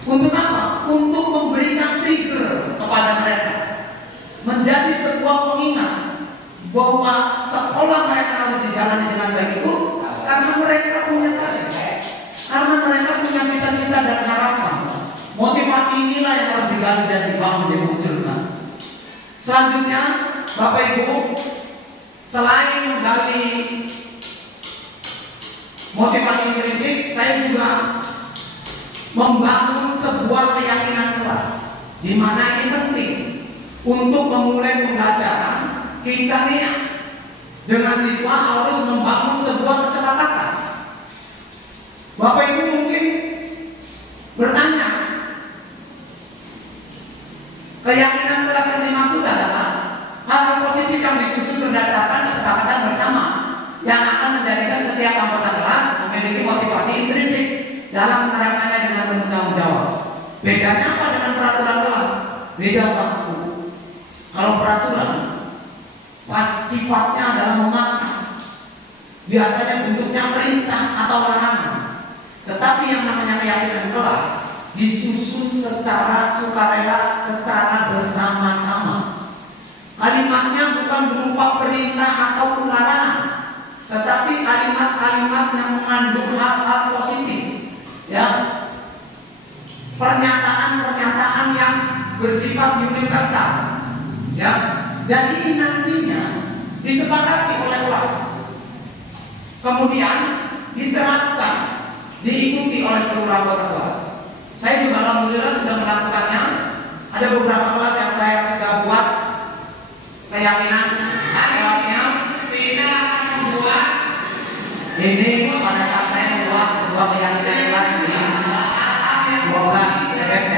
Untuk apa? Untuk memberikan trigger kepada mereka, menjadi sebuah pengingat bahwa sekolah mereka harus dijalani dengan baik itu karena mereka punya talent, karena mereka punya cita-cita dan harapan. Motivasi inilah yang harus digali dan dibangun, dimunculkan. Selanjutnya, Bapak Ibu, selain menggali motivasi intrinsik, saya juga membangun sebuah keyakinan kelas, di mana ini penting untuk memulai pembelajaran. Kita nih dengan siswa harus membangun sebuah kesepakatan. Bapak Ibu mungkin bertanya, keyakinan kelas yang dimaksud adalah hal positif yang disusun berdasarkan kesepakatan bersama yang akan menjadikan setiap anggota kelas memiliki motivasi intrinsik dalam menerapkannya dengan penuh tanggung jawab. Bedanya apa dengan peraturan kelas? Beda Pak. Kalau peraturan pas sifatnya adalah memaksa, biasanya bentuknya perintah atau larangan. Tetapi yang namanya keyakinan kelas disusun secara sukarela, secara bersama-sama. Kalimatnya bukan berupa perintah atau larangan, tetapi kalimat-kalimat yang mengandung hal-hal positif. Ya, pernyataan-pernyataan yang bersifat universal. Ya, dan ini nantinya disepakati oleh kelas, kemudian diterapkan, diikuti oleh seluruh anggota kelas. Saya juga alhamdulillah sudah melakukannya. Ada beberapa kelas yang saya sudah buat keyakinan kelasnya. Ini pada saat saya membuat sebuah keyakinan kelas di 12 FSD.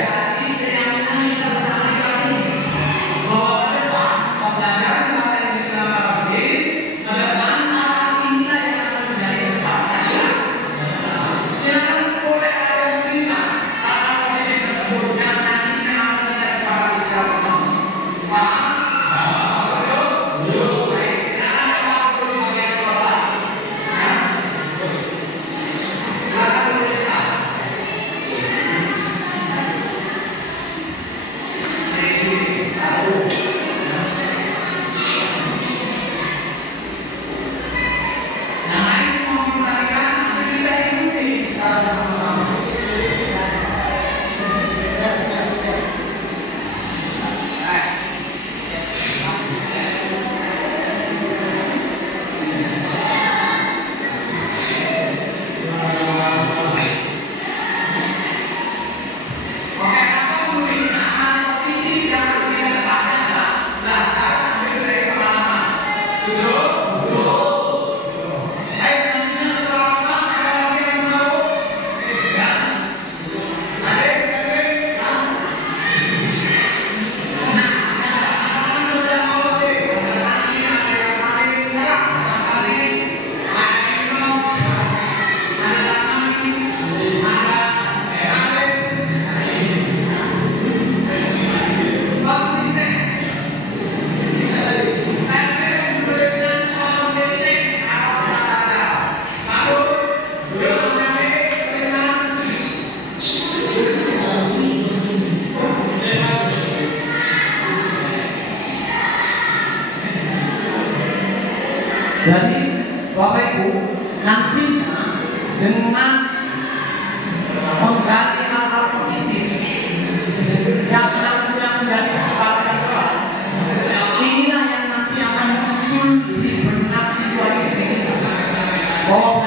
Jadi Bapak Ibu nantinya dengan menggali hal-hal positif yang harusnya menjadi kesepakatan kelas, inilah yang nanti akan muncul di benak siswa-siswi kita, bahwa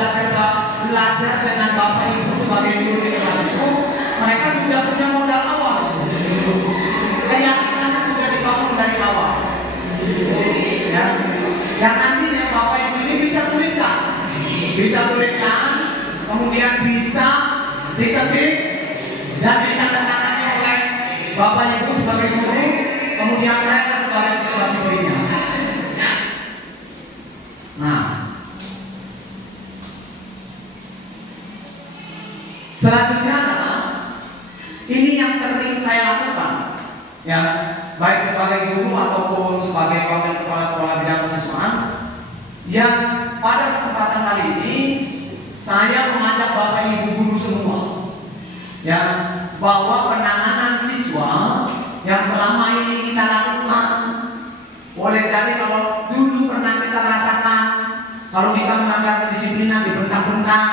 belajar dengan Bapak Ibu sebagai guru di kelas itu, mereka sudah punya modal awal, keyakinannya sudah dibangun dari awal, ya, yang nantinya Bapak Ibu ini diketik dan ditandatangani oleh Bapak Ibu sebagai guru, kemudian mereka sebagai siswa-siswinya. Nah, selanjutnya adalah ini yang sering saya lakukan, ya, baik sebagai guru ataupun sebagai wakil kepala sekolah bidang kesiswaan, yang pada kesempatan kali ini saya mengajak Bapak Ibu guru semua, ya, bahwa penanganan siswa yang selama ini kita lakukan, boleh jadi kalau dulu pernah kita rasakan, kalau kita melanggar kedisiplinan dibentak-bentak,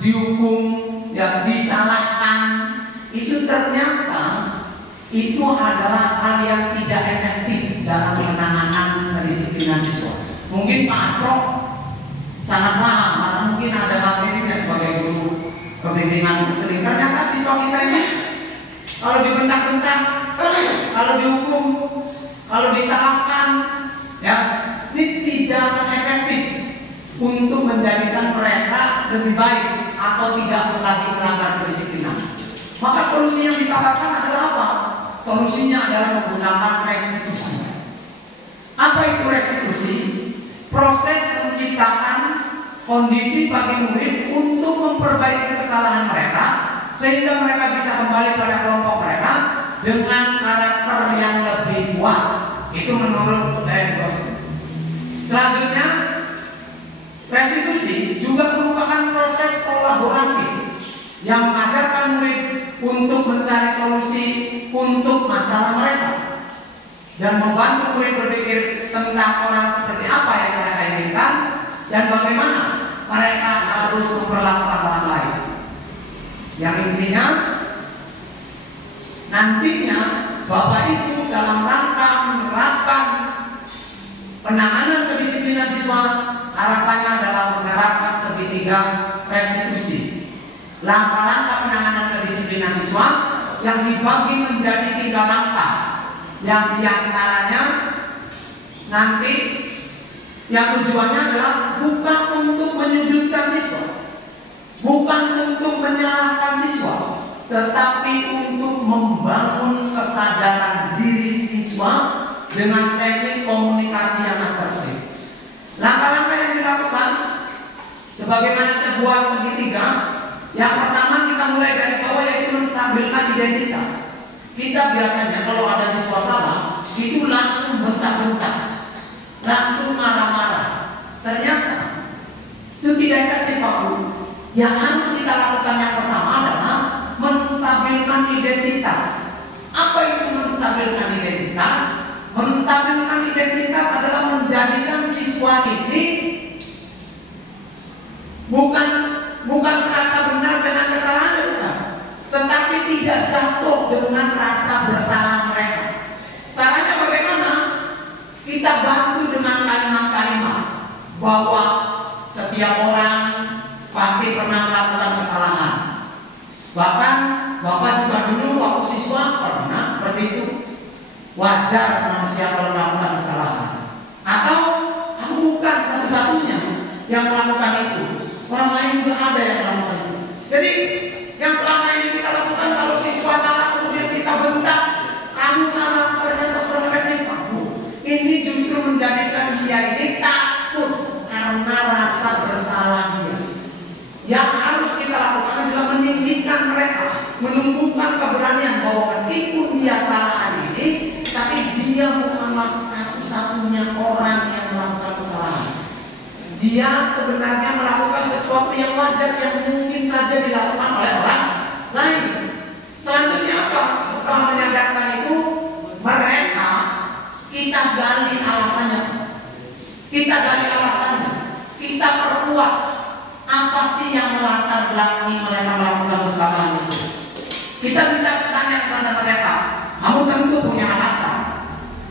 dihukum, ya, disalahkan, itu ternyata itu adalah hal yang tidak efektif dalam penanganan kedisiplinan siswa. Mungkin Pak Asro sangat paham, atau mungkin ada materinya sebagai guru pembimbingan konseling. Ternyata siswa kita ini kalau dibentak-bentak, kalau dihukum, kalau disalahkan, ya, ini tidak efektif untuk menjadikan mereka lebih baik atau tidak lagi melanggar kedisiplinan. Maka solusi yang ditawarkan adalah apa? Solusinya adalah menggunakan restitusi. Apa itu restitusi? Proses menciptakan kondisi bagi murid untuk memperbaiki kesalahan mereka sehingga mereka bisa kembali pada kelompok mereka dengan karakter yang lebih kuat. Itu menurut proses. Selanjutnya, restitusi juga merupakan proses kolaboratif yang mengajarkan murid untuk mencari solusi untuk masalah mereka dan membantu murid berpikir tentang orang seperti apa yang mereka inginkan dan bagaimana mereka harus memperlakukan orang lain. Yang intinya, nantinya Bapak Ibu dalam rangka menerapkan penanganan kedisiplinan siswa, harapannya adalah menerapkan segitiga restitusi. Langkah-langkah penanganan kedisiplinan siswa yang dibagi menjadi 3 langkah, yang diantaranya nanti yang tujuannya adalah bukan untuk menyudutkan siswa, bukan untuk menyalahkan siswa, tetapi untuk membangun kesadaran diri siswa dengan teknik komunikasi yang asertif. Langkah-langkah yang dilakukan sebagaimana sebuah segitiga. Yang pertama, kita mulai dari bawah, yaitu menstabilkan identitas. Kita biasanya kalau ada siswa salah, itu langsung bentak-bentak, langsung marah-marah. Ternyata itu tidak efektif, Pak Bu. Yang harus kita lakukan yang pertama adalah menstabilkan identitas. Apa itu menstabilkan identitas? Menstabilkan identitas adalah menjadikan siswa ini bukan merasa benar dengan kesalahannya, bukan, tetapi tidak jatuh dengan rasa bersalah mereka. Caranya bagaimana? Kita bantu dengan kalimat-kalimat bahwa setiap orang pasti pernah melakukan kesalahan. Bahkan Bapak juga dulu waktu siswa pernah seperti itu. Wajar manusia kalau melakukan kesalahan. Atau kamu bukan satu-satunya yang melakukan itu. Orang lain juga ada yang melakukan itu. Jadi yang selama ini kita lakukan, kalau siswa salah kemudian kita bentak, kamu salah, ternyata kurang efektif. Ini justru menjadikan dia ini takut karena rasa bersalah dia. Yang harus kita lakukan adalah meninggikan mereka, menumbuhkan keberanian bahwa meskipun dia salah hari ini, tapi dia bukanlah satu-satunya orang yang melakukan kesalahan. Dia sebenarnya melakukan sesuatu yang wajar yang mungkin saja dilakukan oleh orang lain. Selanjutnya apa? Setelah menyadarkan itu, mereka kita gali alasannya. Kita perkuat apa sih yang melatar belakangi mereka melakukan kesalahan itu. Kita bisa bertanya kepada mereka, kamu tentu punya alasan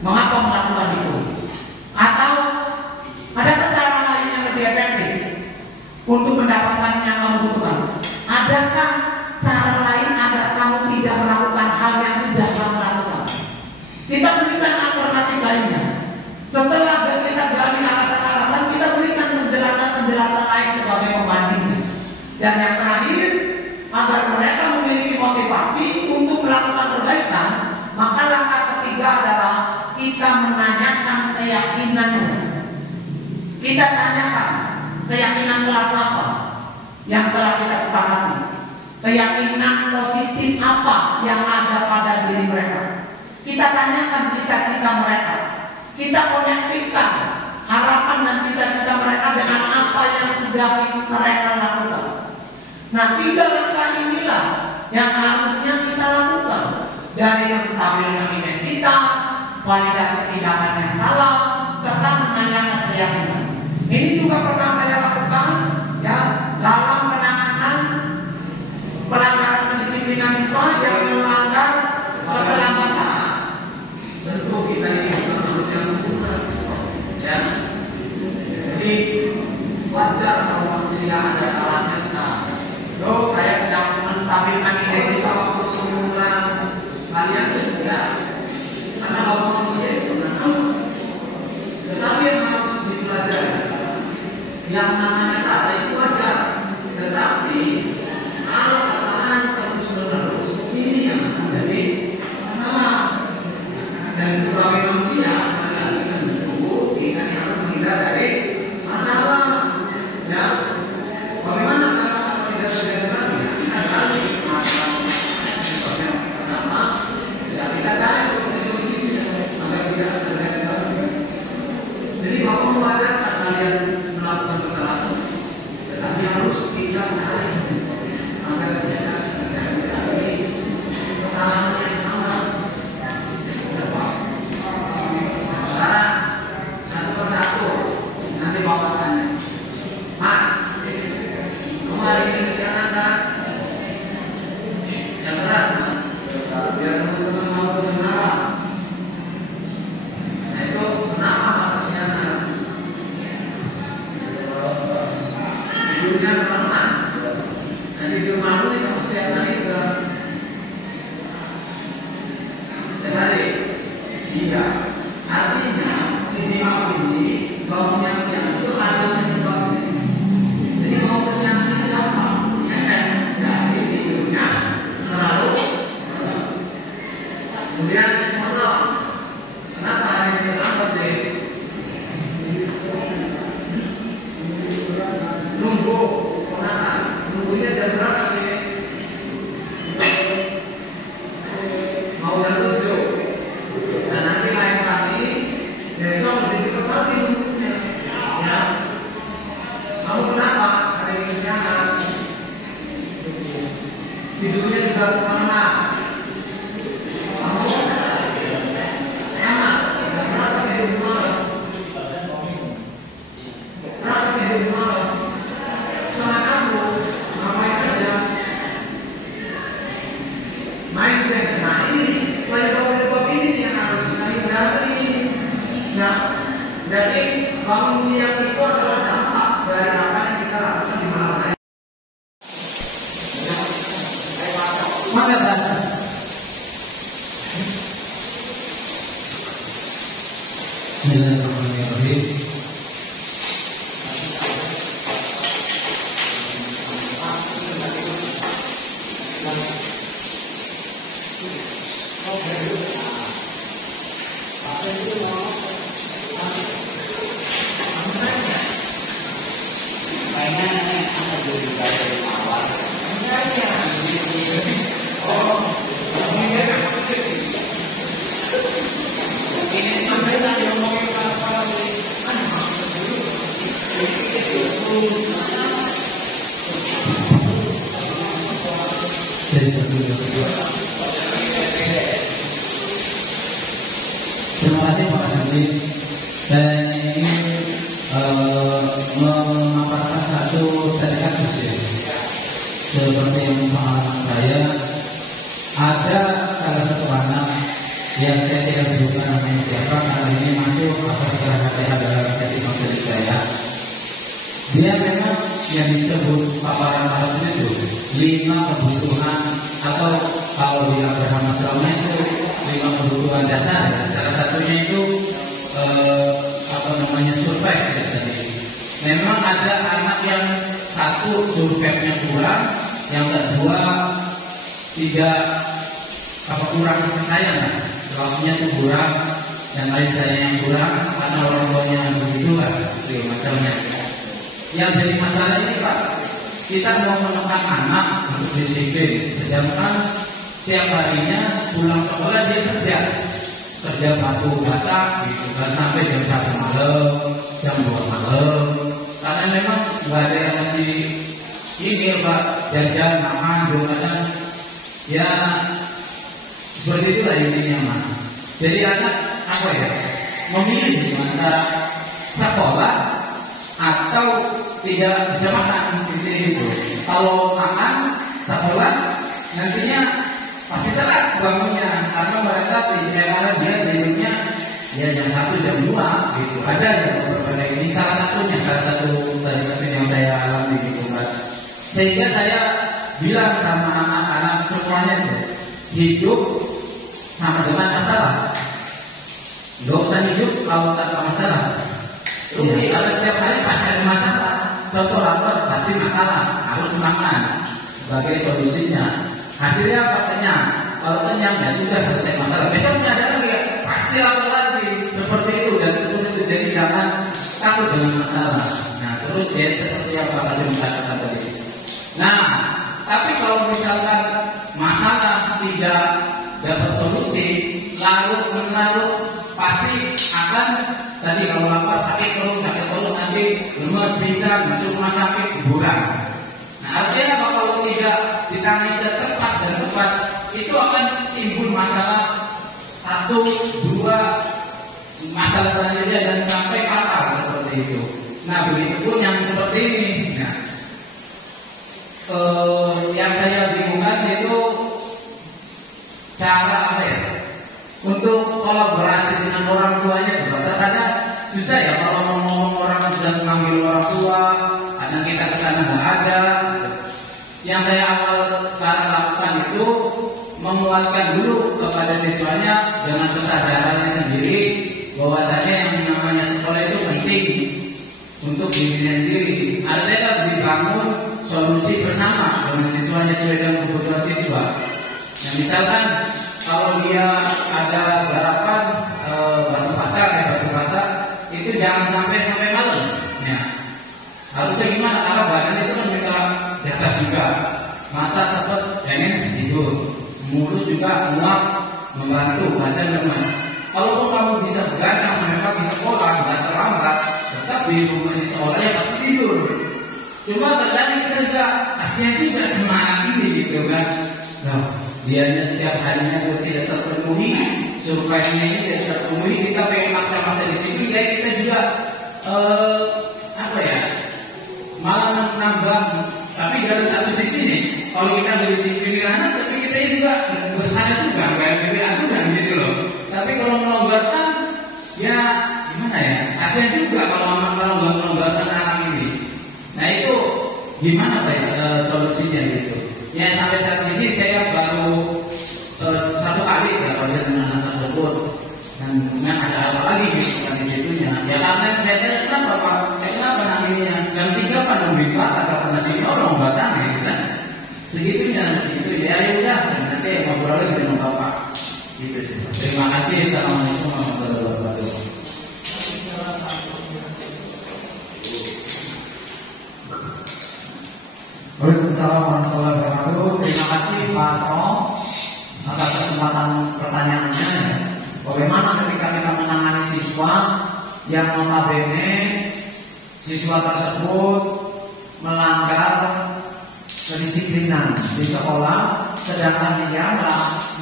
mengapa melakukan itu. Atau adakah cara lain yang lebih efektif untuk mendapatkan yang kamu butuhkan? Adakah cara lain agar kamu tidak melakukan hal yang sudah kamu lakukan? Kita berikan alternatif lainnya. Setelah kita gali alasan-alasan, kita berikan penjelasan-penjelasan lain sebagai pembanding. Dan yang terakhir, agar mereka ketiga adalah kita menanyakan keyakinannya. Kita tanyakan keyakinan kelas apa yang telah kita sepakati. Keyakinan positif apa yang ada pada diri mereka. Kita tanyakan cita-cita mereka. Kita koneksikan harapan dan cita-cita mereka dengan apa yang sudah mereka lakukan. Nah, 3 langkah inilah yang harusnya kita lakukan. Dari menstabilkan identitas, validasi tindakan yang salah, serta menanyakan keyakinan. Ini juga pernah saya lakukan ya dalam penanganan pelanggaran pendisiplinan siswa yang melanggar keterlambatan. Tentu kita ini bukan manusia sempurna, ya. Jadi wajar kalau manusia ada salahnya. Loh, saya sedang menstabilkan identitas semula kalian tidak. Karena kalau manusia itu salah. Tetapi yang harus dipelajari, yang namanya salah itu wajar. Tetapi kalau kesalahan terus-menerus ini yang menjadi masalah. Dan sebagai manusia, tentu kita harus menghindar dari masalah. Ya, bagaimana kalau tidak terjadi lagi? Kita cari masalah yang pertama. Ya, kita cari solusi agar tidak terjadi lagi. Jadi bapak mewajarkan kalian melakukan kesalahan, tetapi harus kita cari agar tidak terjadi lagi kesalahan yang sama. Sekarang satu persatu nanti bapak tanya, Mas, kamu hari ini kesianan kan? Yang keras, Mas, biar teman-teman mau kebenaran. Nah itu kenapa Mas kesianan? Tidurnya kemana? Nanti di rumah lu kamu setiap hari ke hari. Iya. Artinya minimal ini kalau yang siang itu ada yang ini. Jadi mau kesianan itu apa? Dari tidurnya terlalu. Kemudian semalam. Kenapa hari ini terlambat sih? Nunggu. Kenapa? Nunggunya jam berapa sih? Mau jam 7. Dan nanti lain kali besok lebih cepat lagi nunggunya. Ya. Kamu kenapa hari ini siangan? Tidurnya juga kemana? Kamu enak. Berapa tidur malam? Berapa tidur malam? Sama kamu ngapain aja? Main game. Nah ini pelajaran ini yang harus kita hindari. Ya, jadi bangun siang itu adalah dampak dari apa yang kita lakukan di malam hari. Maka baca. Bismillahirrahmanirrahim. Terima kasih Pak Sandi. Saya ingin memaparkan satu studi kasus ya. Seperti yang pengalaman saya, ada salah satu anak yang saya tidak sebutkan namanya siapa karena ini masuk atas kerana saya adalah ketika maksud saya. Dia memang yang disebut paparan atasnya itu 5 kebutuhan atau kalau di Abraham Maslamnya itu 5 kebutuhan dasar. Salah satunya itu survei tadi. Memang ada anak yang satu surveinya kurang, yang kedua tidak kurang kasih sayang waktunya itu kurang, yang lain saya yang kurang, karena orang tuanya begitu lah, macamnya. Yang jadi masalah ini Pak, kita mau menekan anak untuk disiplin, sedangkan setiap harinya pulang sekolah dia kerja batu bata gitu kan, sampai jam 1 malam, jam 2 malam, karena memang nggak ada yang masih ini Pak, jajan, makan, doakan, ya seperti itulah intinya Mas. Jadi anak apa ya, memilih antara sekolah atau tidak bisa makan itu. Kalau makan sekolah nantinya pasti telat bangunnya, karena mereka tidak dia tidurnya ya jam 1 jam 2 gitu. Ada yang berbeda, ini salah satu yang saya alami gitu Pak. Sehingga saya bilang sama anak-anak semuanya tuh, hidup sama dengan masalah. Gak usah hidup kalau tanpa masalah. Jadi kalau setiap hari pasti ada masalah. Contoh lapar pasti masalah, harus makan sebagai solusinya. Hasilnya apa? Kenyang. Kalau kenyang ya sudah selesai masalah. Besoknya ada lagi, pasti lapar lagi. Seperti itu dan seperti itu. Jadi jangan takut dengan masalah. Nah terus ya seperti apa kasih katakan tadi. Nah tapi kalau misalkan masalah tidak dapat solusi, larut pasti akan tadi kalau lapar sakit perut nanti lemas bisa masuk rumah sakit kuburan. Nah artinya apa, kalau tidak ditangani tepat dan tepat itu akan timbul masalah 1, 2 masalah selanjutnya dan sampai fatal seperti itu. Nah begitu pun yang seperti ini. Nah, yang saya bingungkan itu cara apa ya untuk kolaborasi dengan orang tuanya juga. Terkadang susah ya kalau ngomong orang sudah mengambil orang tua, kadang kita kesana nggak ada. Yang saya awal sekarang lakukan itu menguatkan dulu kepada siswanya dengan kesadarannya sendiri bahwasanya yang namanya sekolah itu penting untuk dirinya sendiri. Artinya dibangun solusi bersama dengan siswanya sesuai dengan kebutuhan siswa. Nah, misalkan kalau dia ada garapan batu bata itu jangan sampai malam. Ya. Harusnya gimana? Karena badan itu kan minta jatah juga. Mata sepet pengen tidur, mulut juga muak membantu badan lemas. Kalaupun kamu bisa begadang sampai pagi sekolah nggak terlambat, tetap di rumah di sekolah ya pasti tidur. Cuma terjadi kita juga kasihan juga sama anak ini gitu kan. Nah, dianya setiap harinya itu tidak terpenuhi, surveinya ini tidak terpenuhi, kita pengen maksa-maksa di sini, ya kita juga malah nambah. Tapi dari satu sisi nih, kalau kita dari sisi anak, tapi kita juga bersama juga, kayak dari aturan gitu loh. Tapi kalau melonggarkan, ya gimana ya? Kasihan juga kalau melonggarkan anak ini. Nah itu gimana Pak ya, solusinya gitu? Ya sampai saat ini saya baru 1 kali ya proses dengan anak tersebut, dan kemudian ada apa lagi gitu kan di situnya. Ya karena saya tanya kenapa Pak? Kenapa nantinya jam 3 Pak nungguin Pak atau nasi orang batang ya kan? Segitunya ya udah nanti ngobrol lagi dengan Bapak. Gitu. Terima kasih. Assalamualaikum warahmatullahi wabarakatuh. Waalaikumsalam warahmatullahi wabarakatuh. Terima kasih Pak Sarom atas kesempatan pertanyaannya. Bagaimana ketika kita menangani siswa yang notabene siswa tersebut melanggar kedisiplinan di sekolah, sedangkan dia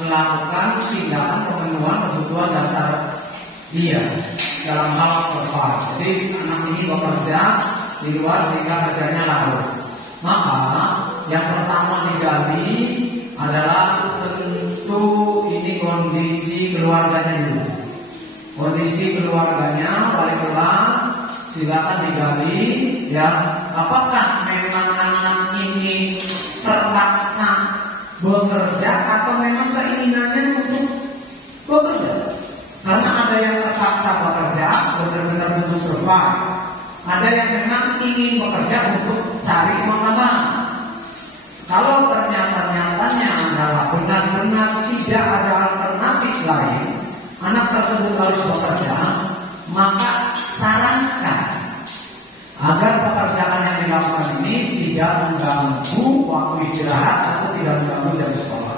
melakukan tindakan pemenuhan kebutuhan dasar dia dalam hal survive. Jadi anak ini bekerja di luar sehingga kerjanya larut. Maka yang pertama digali adalah tentu ini kondisi keluarganya dulu. Kondisi keluarganya, wali kelas, silakan digali ya. Apakah memang anak ini terpaksa bekerja atau memang keinginannya untuk bekerja? Karena ada yang terpaksa bekerja benar-benar untuk survive. Ada yang memang ingin bekerja untuk cari uang tambahan. Kalau ternyata nyatanya adalah benar-benar tidak ada alternatif lain, anak tersebut harus bekerja, maka sarankan agar pekerjaan yang dilakukan ini tidak mengganggu waktu istirahat atau tidak mengganggu jam sekolah.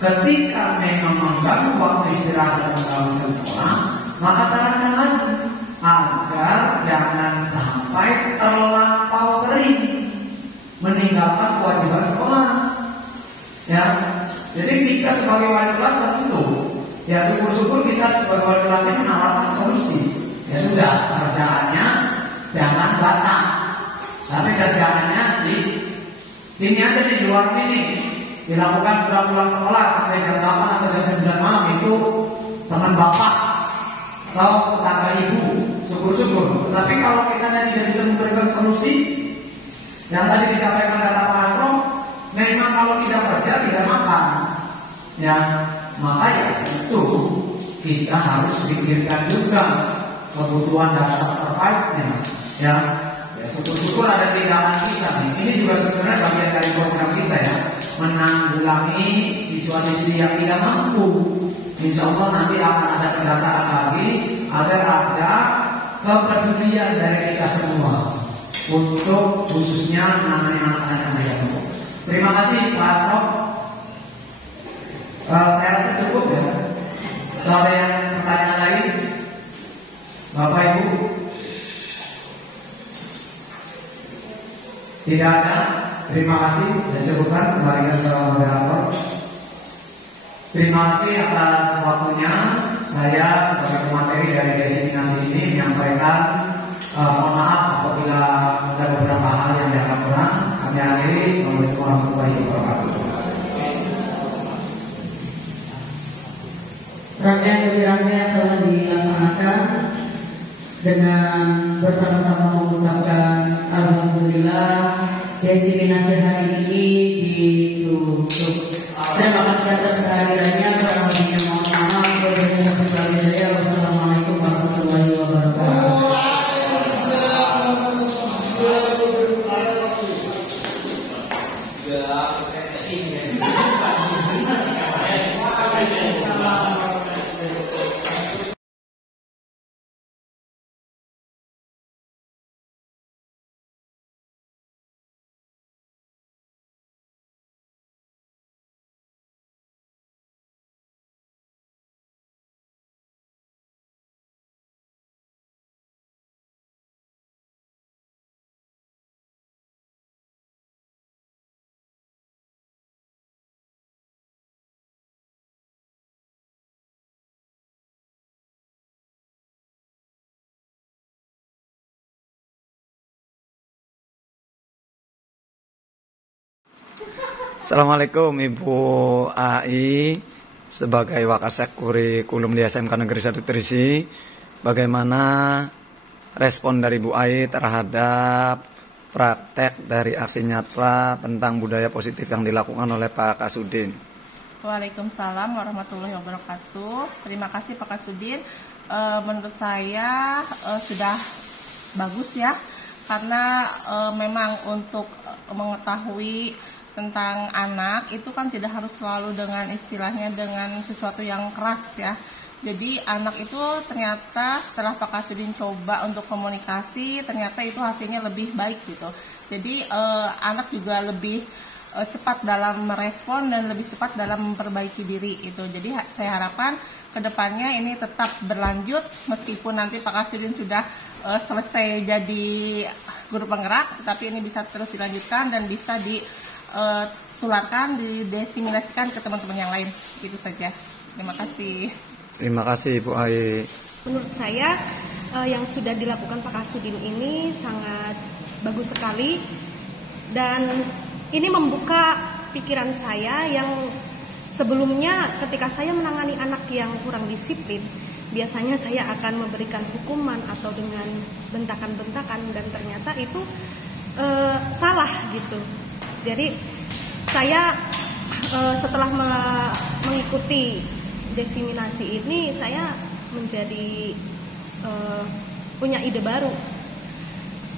Ketika memang mengganggu waktu istirahat dan mengganggu jam sekolah, maka sarankan lagi agar jangan sampai terlampau sering meninggalkan kewajiban sekolah. Ya, jadi kita sebagai wali kelas tentu, ya syukur-syukur kita sebagai wali kelasnya menawarkan solusi. Ya sudah, kerjaannya jangan batal, tapi kerjaannya di sini aja nih, di luar ini dilakukan setelah pulang sekolah sampai jam 8 atau jam 9 malam, itu teman bapak atau tetangga ibu, syukur-syukur. Tapi kalau kita tadi tidak bisa memberikan solusi yang tadi disampaikan kata Pak Asro, memang kalau tidak kerja tidak makan, ya maka ya itu kita harus pikirkan juga kebutuhan dasar survive-nya, ya syukur-syukur ada tindakan kita nih. Ini juga sebenarnya bagian dari program kita ya, menanggulangi siswa-siswi yang tidak mampu. Insya Allah nanti akan ada pendataan lagi agar ada kepedulian dari kita semua untuk khususnya menangani anak-anak yang tidak mampu. Terima kasih Pak Asro. Saya rasa cukup ya. Kalau ada yang pertanyaan lain, Bapak Ibu? Tidak ada. Terima kasih. Dan cukupkan kembalikan ke moderator. Terima kasih atas waktunya. Saya sebagai pemateri dari desiminasi ini menyampaikan mohon maaf apabila ada beberapa hal yang dianggap kurang. Kami akhiri. Assalamualaikum warahmatullahi wabarakatuh. Rangkaian kegiatan telah dilaksanakan dengan bersama-sama mengucapkan alhamdulillah, desiminasi hari ini ditutup. Terima kasih atas kehadirannya. Wassalamualaikum warahmatullahi wabarakatuh. Assalamualaikum Ibu AI, sebagai Wakasek Kurikulum di SMK Negeri 1 Trisi. Bagaimana respon dari Bu AI terhadap praktek dari aksi nyata tentang budaya positif yang dilakukan oleh Pak Kasudin? Waalaikumsalam warahmatullahi wabarakatuh. Terima kasih Pak Kasudin. Menurut saya sudah bagus ya, karena memang untuk mengetahui tentang anak itu kan tidak harus selalu dengan istilahnya dengan sesuatu yang keras ya. Jadi anak itu ternyata setelah Pak Kasudin coba untuk komunikasi, ternyata itu hasilnya lebih baik gitu. Jadi anak juga lebih cepat dalam merespon dan lebih cepat dalam memperbaiki diri itu. Jadi saya harapkan kedepannya ini tetap berlanjut meskipun nanti Pak Kasudin sudah selesai jadi guru penggerak, tetapi ini bisa terus dilanjutkan dan bisa ditularkan, didesiminasikan ke teman-teman yang lain. Itu saja. Terima kasih. Terima kasih Bu Ai. Menurut saya yang sudah dilakukan Pak Kasudin ini sangat bagus sekali, dan ini membuka pikiran saya yang sebelumnya ketika saya menangani anak yang kurang disiplin, biasanya saya akan memberikan hukuman atau dengan bentakan-bentakan, dan ternyata itu salah gitu. Jadi saya setelah mengikuti desiminasi ini, saya menjadi punya ide baru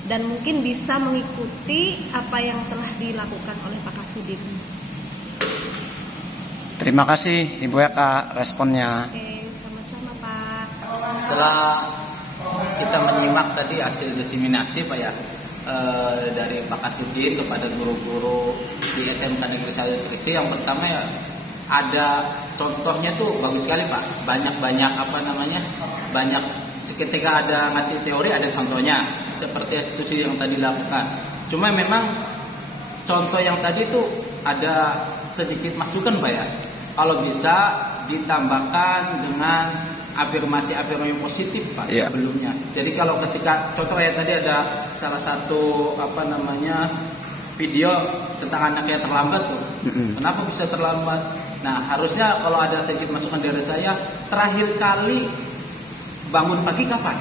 dan mungkin bisa mengikuti apa yang telah dilakukan oleh Pak Kasudin. Terima kasih Ibu Eka responnya. Oke, sama-sama Pak. setelah kita menyimak tadi hasil diseminasi Pak ya, dari Pak Kasudin kepada guru-guru di SMK Negeri 1 Trisi, yang pertama ya ada contohnya tuh bagus sekali Pak, banyak ketika ada ngasih teori ada contohnya seperti institusi yang tadi lakukan. Cuma memang contoh yang tadi tuh ada sedikit masukan Pak ya, kalau bisa ditambahkan dengan afirmasi positif Pak sebelumnya. Jadi kalau ketika contoh kayak tadi ada salah satu video tentang anak yang terlambat tuh. Kenapa bisa terlambat? Nah, harusnya kalau ada sedikit masukan dari saya, terakhir kali bangun pagi kapan?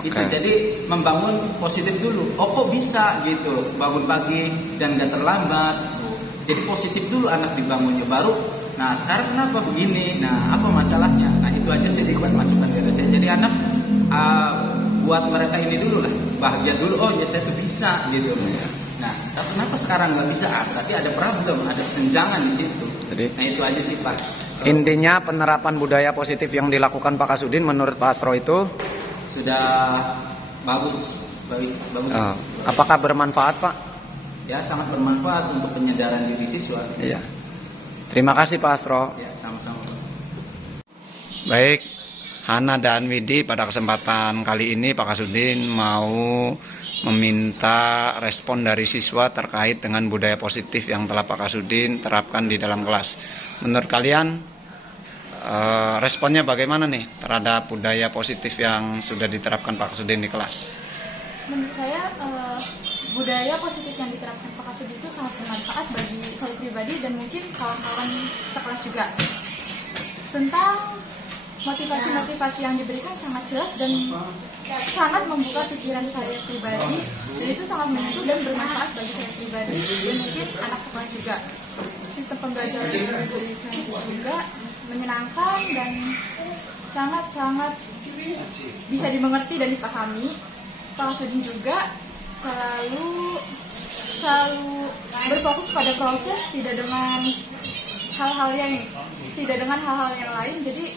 Gitu. Jadi membangun positif dulu. Oh kok bisa gitu bangun pagi dan gak terlambat. Jadi positif dulu anak dibangunnya baru. Nah sekarang kenapa begini? Nah apa masalahnya? Nah itu aja sedikit masukan dari saya. Jadi anak buat mereka ini dulu lah, bahagia dulu. Oh ya saya tuh bisa gitu. Nah tapi kenapa sekarang nggak bisa? Berarti ada problem, ada kesenjangan di situ. Nah itu aja sih Pak. Intinya penerapan budaya positif yang dilakukan Pak Kasudin menurut Pak Asro itu sudah bagus. Apakah bermanfaat Pak? Ya sangat bermanfaat untuk penyadaran diri siswa. Iya. Terima kasih Pak Asro. Ya sama-sama. Baik, Hana dan Widi, pada kesempatan kali ini Pak Kasudin mau meminta respon dari siswa terkait dengan budaya positif yang telah Pak Kasudin terapkan di dalam kelas. Menurut kalian responnya bagaimana nih terhadap budaya positif yang sudah diterapkan Pak Kasudin di kelas? Menurut saya budaya positif yang diterapkan Pak Kasudin itu sangat bermanfaat bagi saya pribadi dan mungkin kawan-kawan sekelas juga. Tentang motivasi-motivasi yang diberikan sangat jelas dan sangat membuka pikiran saya pribadi, dan itu sangat menyentuh dan bermanfaat bagi saya pribadi dan mungkin anak sekolah juga. Sistem pembelajaran yang diberikan juga menyenangkan dan sangat-sangat bisa dimengerti dan dipahami. Pak Kasudin juga selalu berfokus pada proses, tidak dengan hal-hal yang lain. Jadi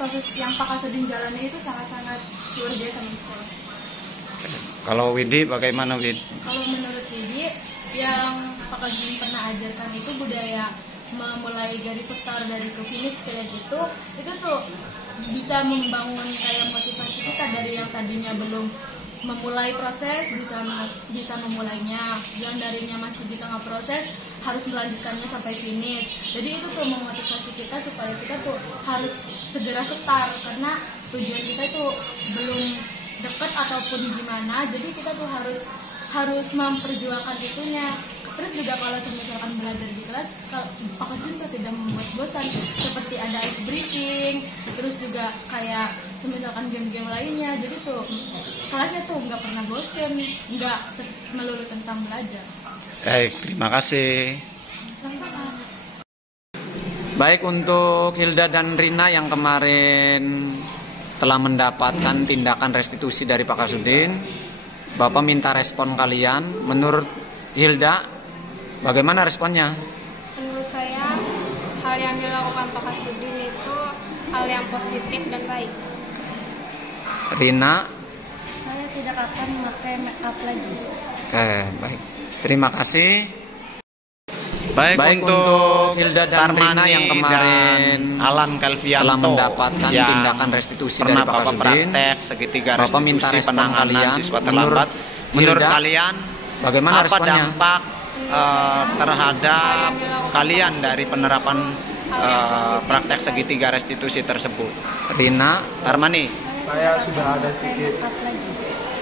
proses yang Pak Kasudin jalani itu sangat-sangat luar biasa menurut saya. Kalau Widi bagaimana Widi? Kalau menurut Widi, yang Pak Kasudin pernah ajarkan itu budaya memulai garis start dari ke finish kayak gitu, itu tuh bisa membangun kayak motivasi kita dari yang tadinya belum memulai proses bisa memulainya, yang darinya masih di tengah proses harus melanjutkannya sampai finish. Jadi itu tuh memotivasi kita supaya kita tuh harus segera start karena tujuan kita itu belum dekat ataupun gimana. Jadi kita tuh harus memperjuangkan itunya. Terus juga kalau misalkan belajar di kelas, Pak Kasudin tidak membuat bosan, seperti ada ice breaking, terus juga kayak misalkan game-game lainnya. Jadi tuh kelasnya tuh nggak pernah bosan, nggak melulu tentang belajar. Baik, terima kasih. Sama-sama. Baik, untuk Hilda dan Rina yang kemarin telah mendapatkan tindakan restitusi dari Pak Kasudin, Bapak minta respon kalian. Menurut Hilda, bagaimana responnya? Menurut saya, hal yang dilakukan Pak Kasudin itu hal yang positif dan baik. Rina? Saya tidak akan memakai make up lagi. Oke, baik. Terima kasih. Baik untuk Hilda dan Rina yang kemarin Alan Calvianto telah mendapatkan tindakan restitusi dari Pak Kasudin, segitiga Bapak minta respon kalian. Siswa terlambat. Menurut kalian bagaimana apa responnya? dampak terhadap kalian dari penerapan praktek segitiga restitusi tersebut? Rina, Tarmani. Saya sudah ada sedikit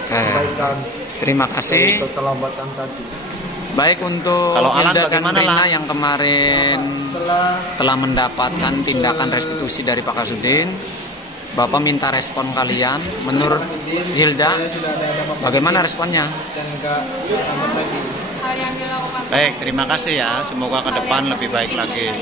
perbaikan. Terima kasih. Keterlambatan tadi. Baik untuk Kalau Alan Hilda dan bagaimana, Rina Lan? yang kemarin telah mendapatkan tindakan restitusi dari Pak Kasudin, Bapak minta respon kalian. Menurut Hilda, bagaimana responnya? Hal yang dilakukan Baik, terima kasih ya. Semoga ke depan lebih baik lagi.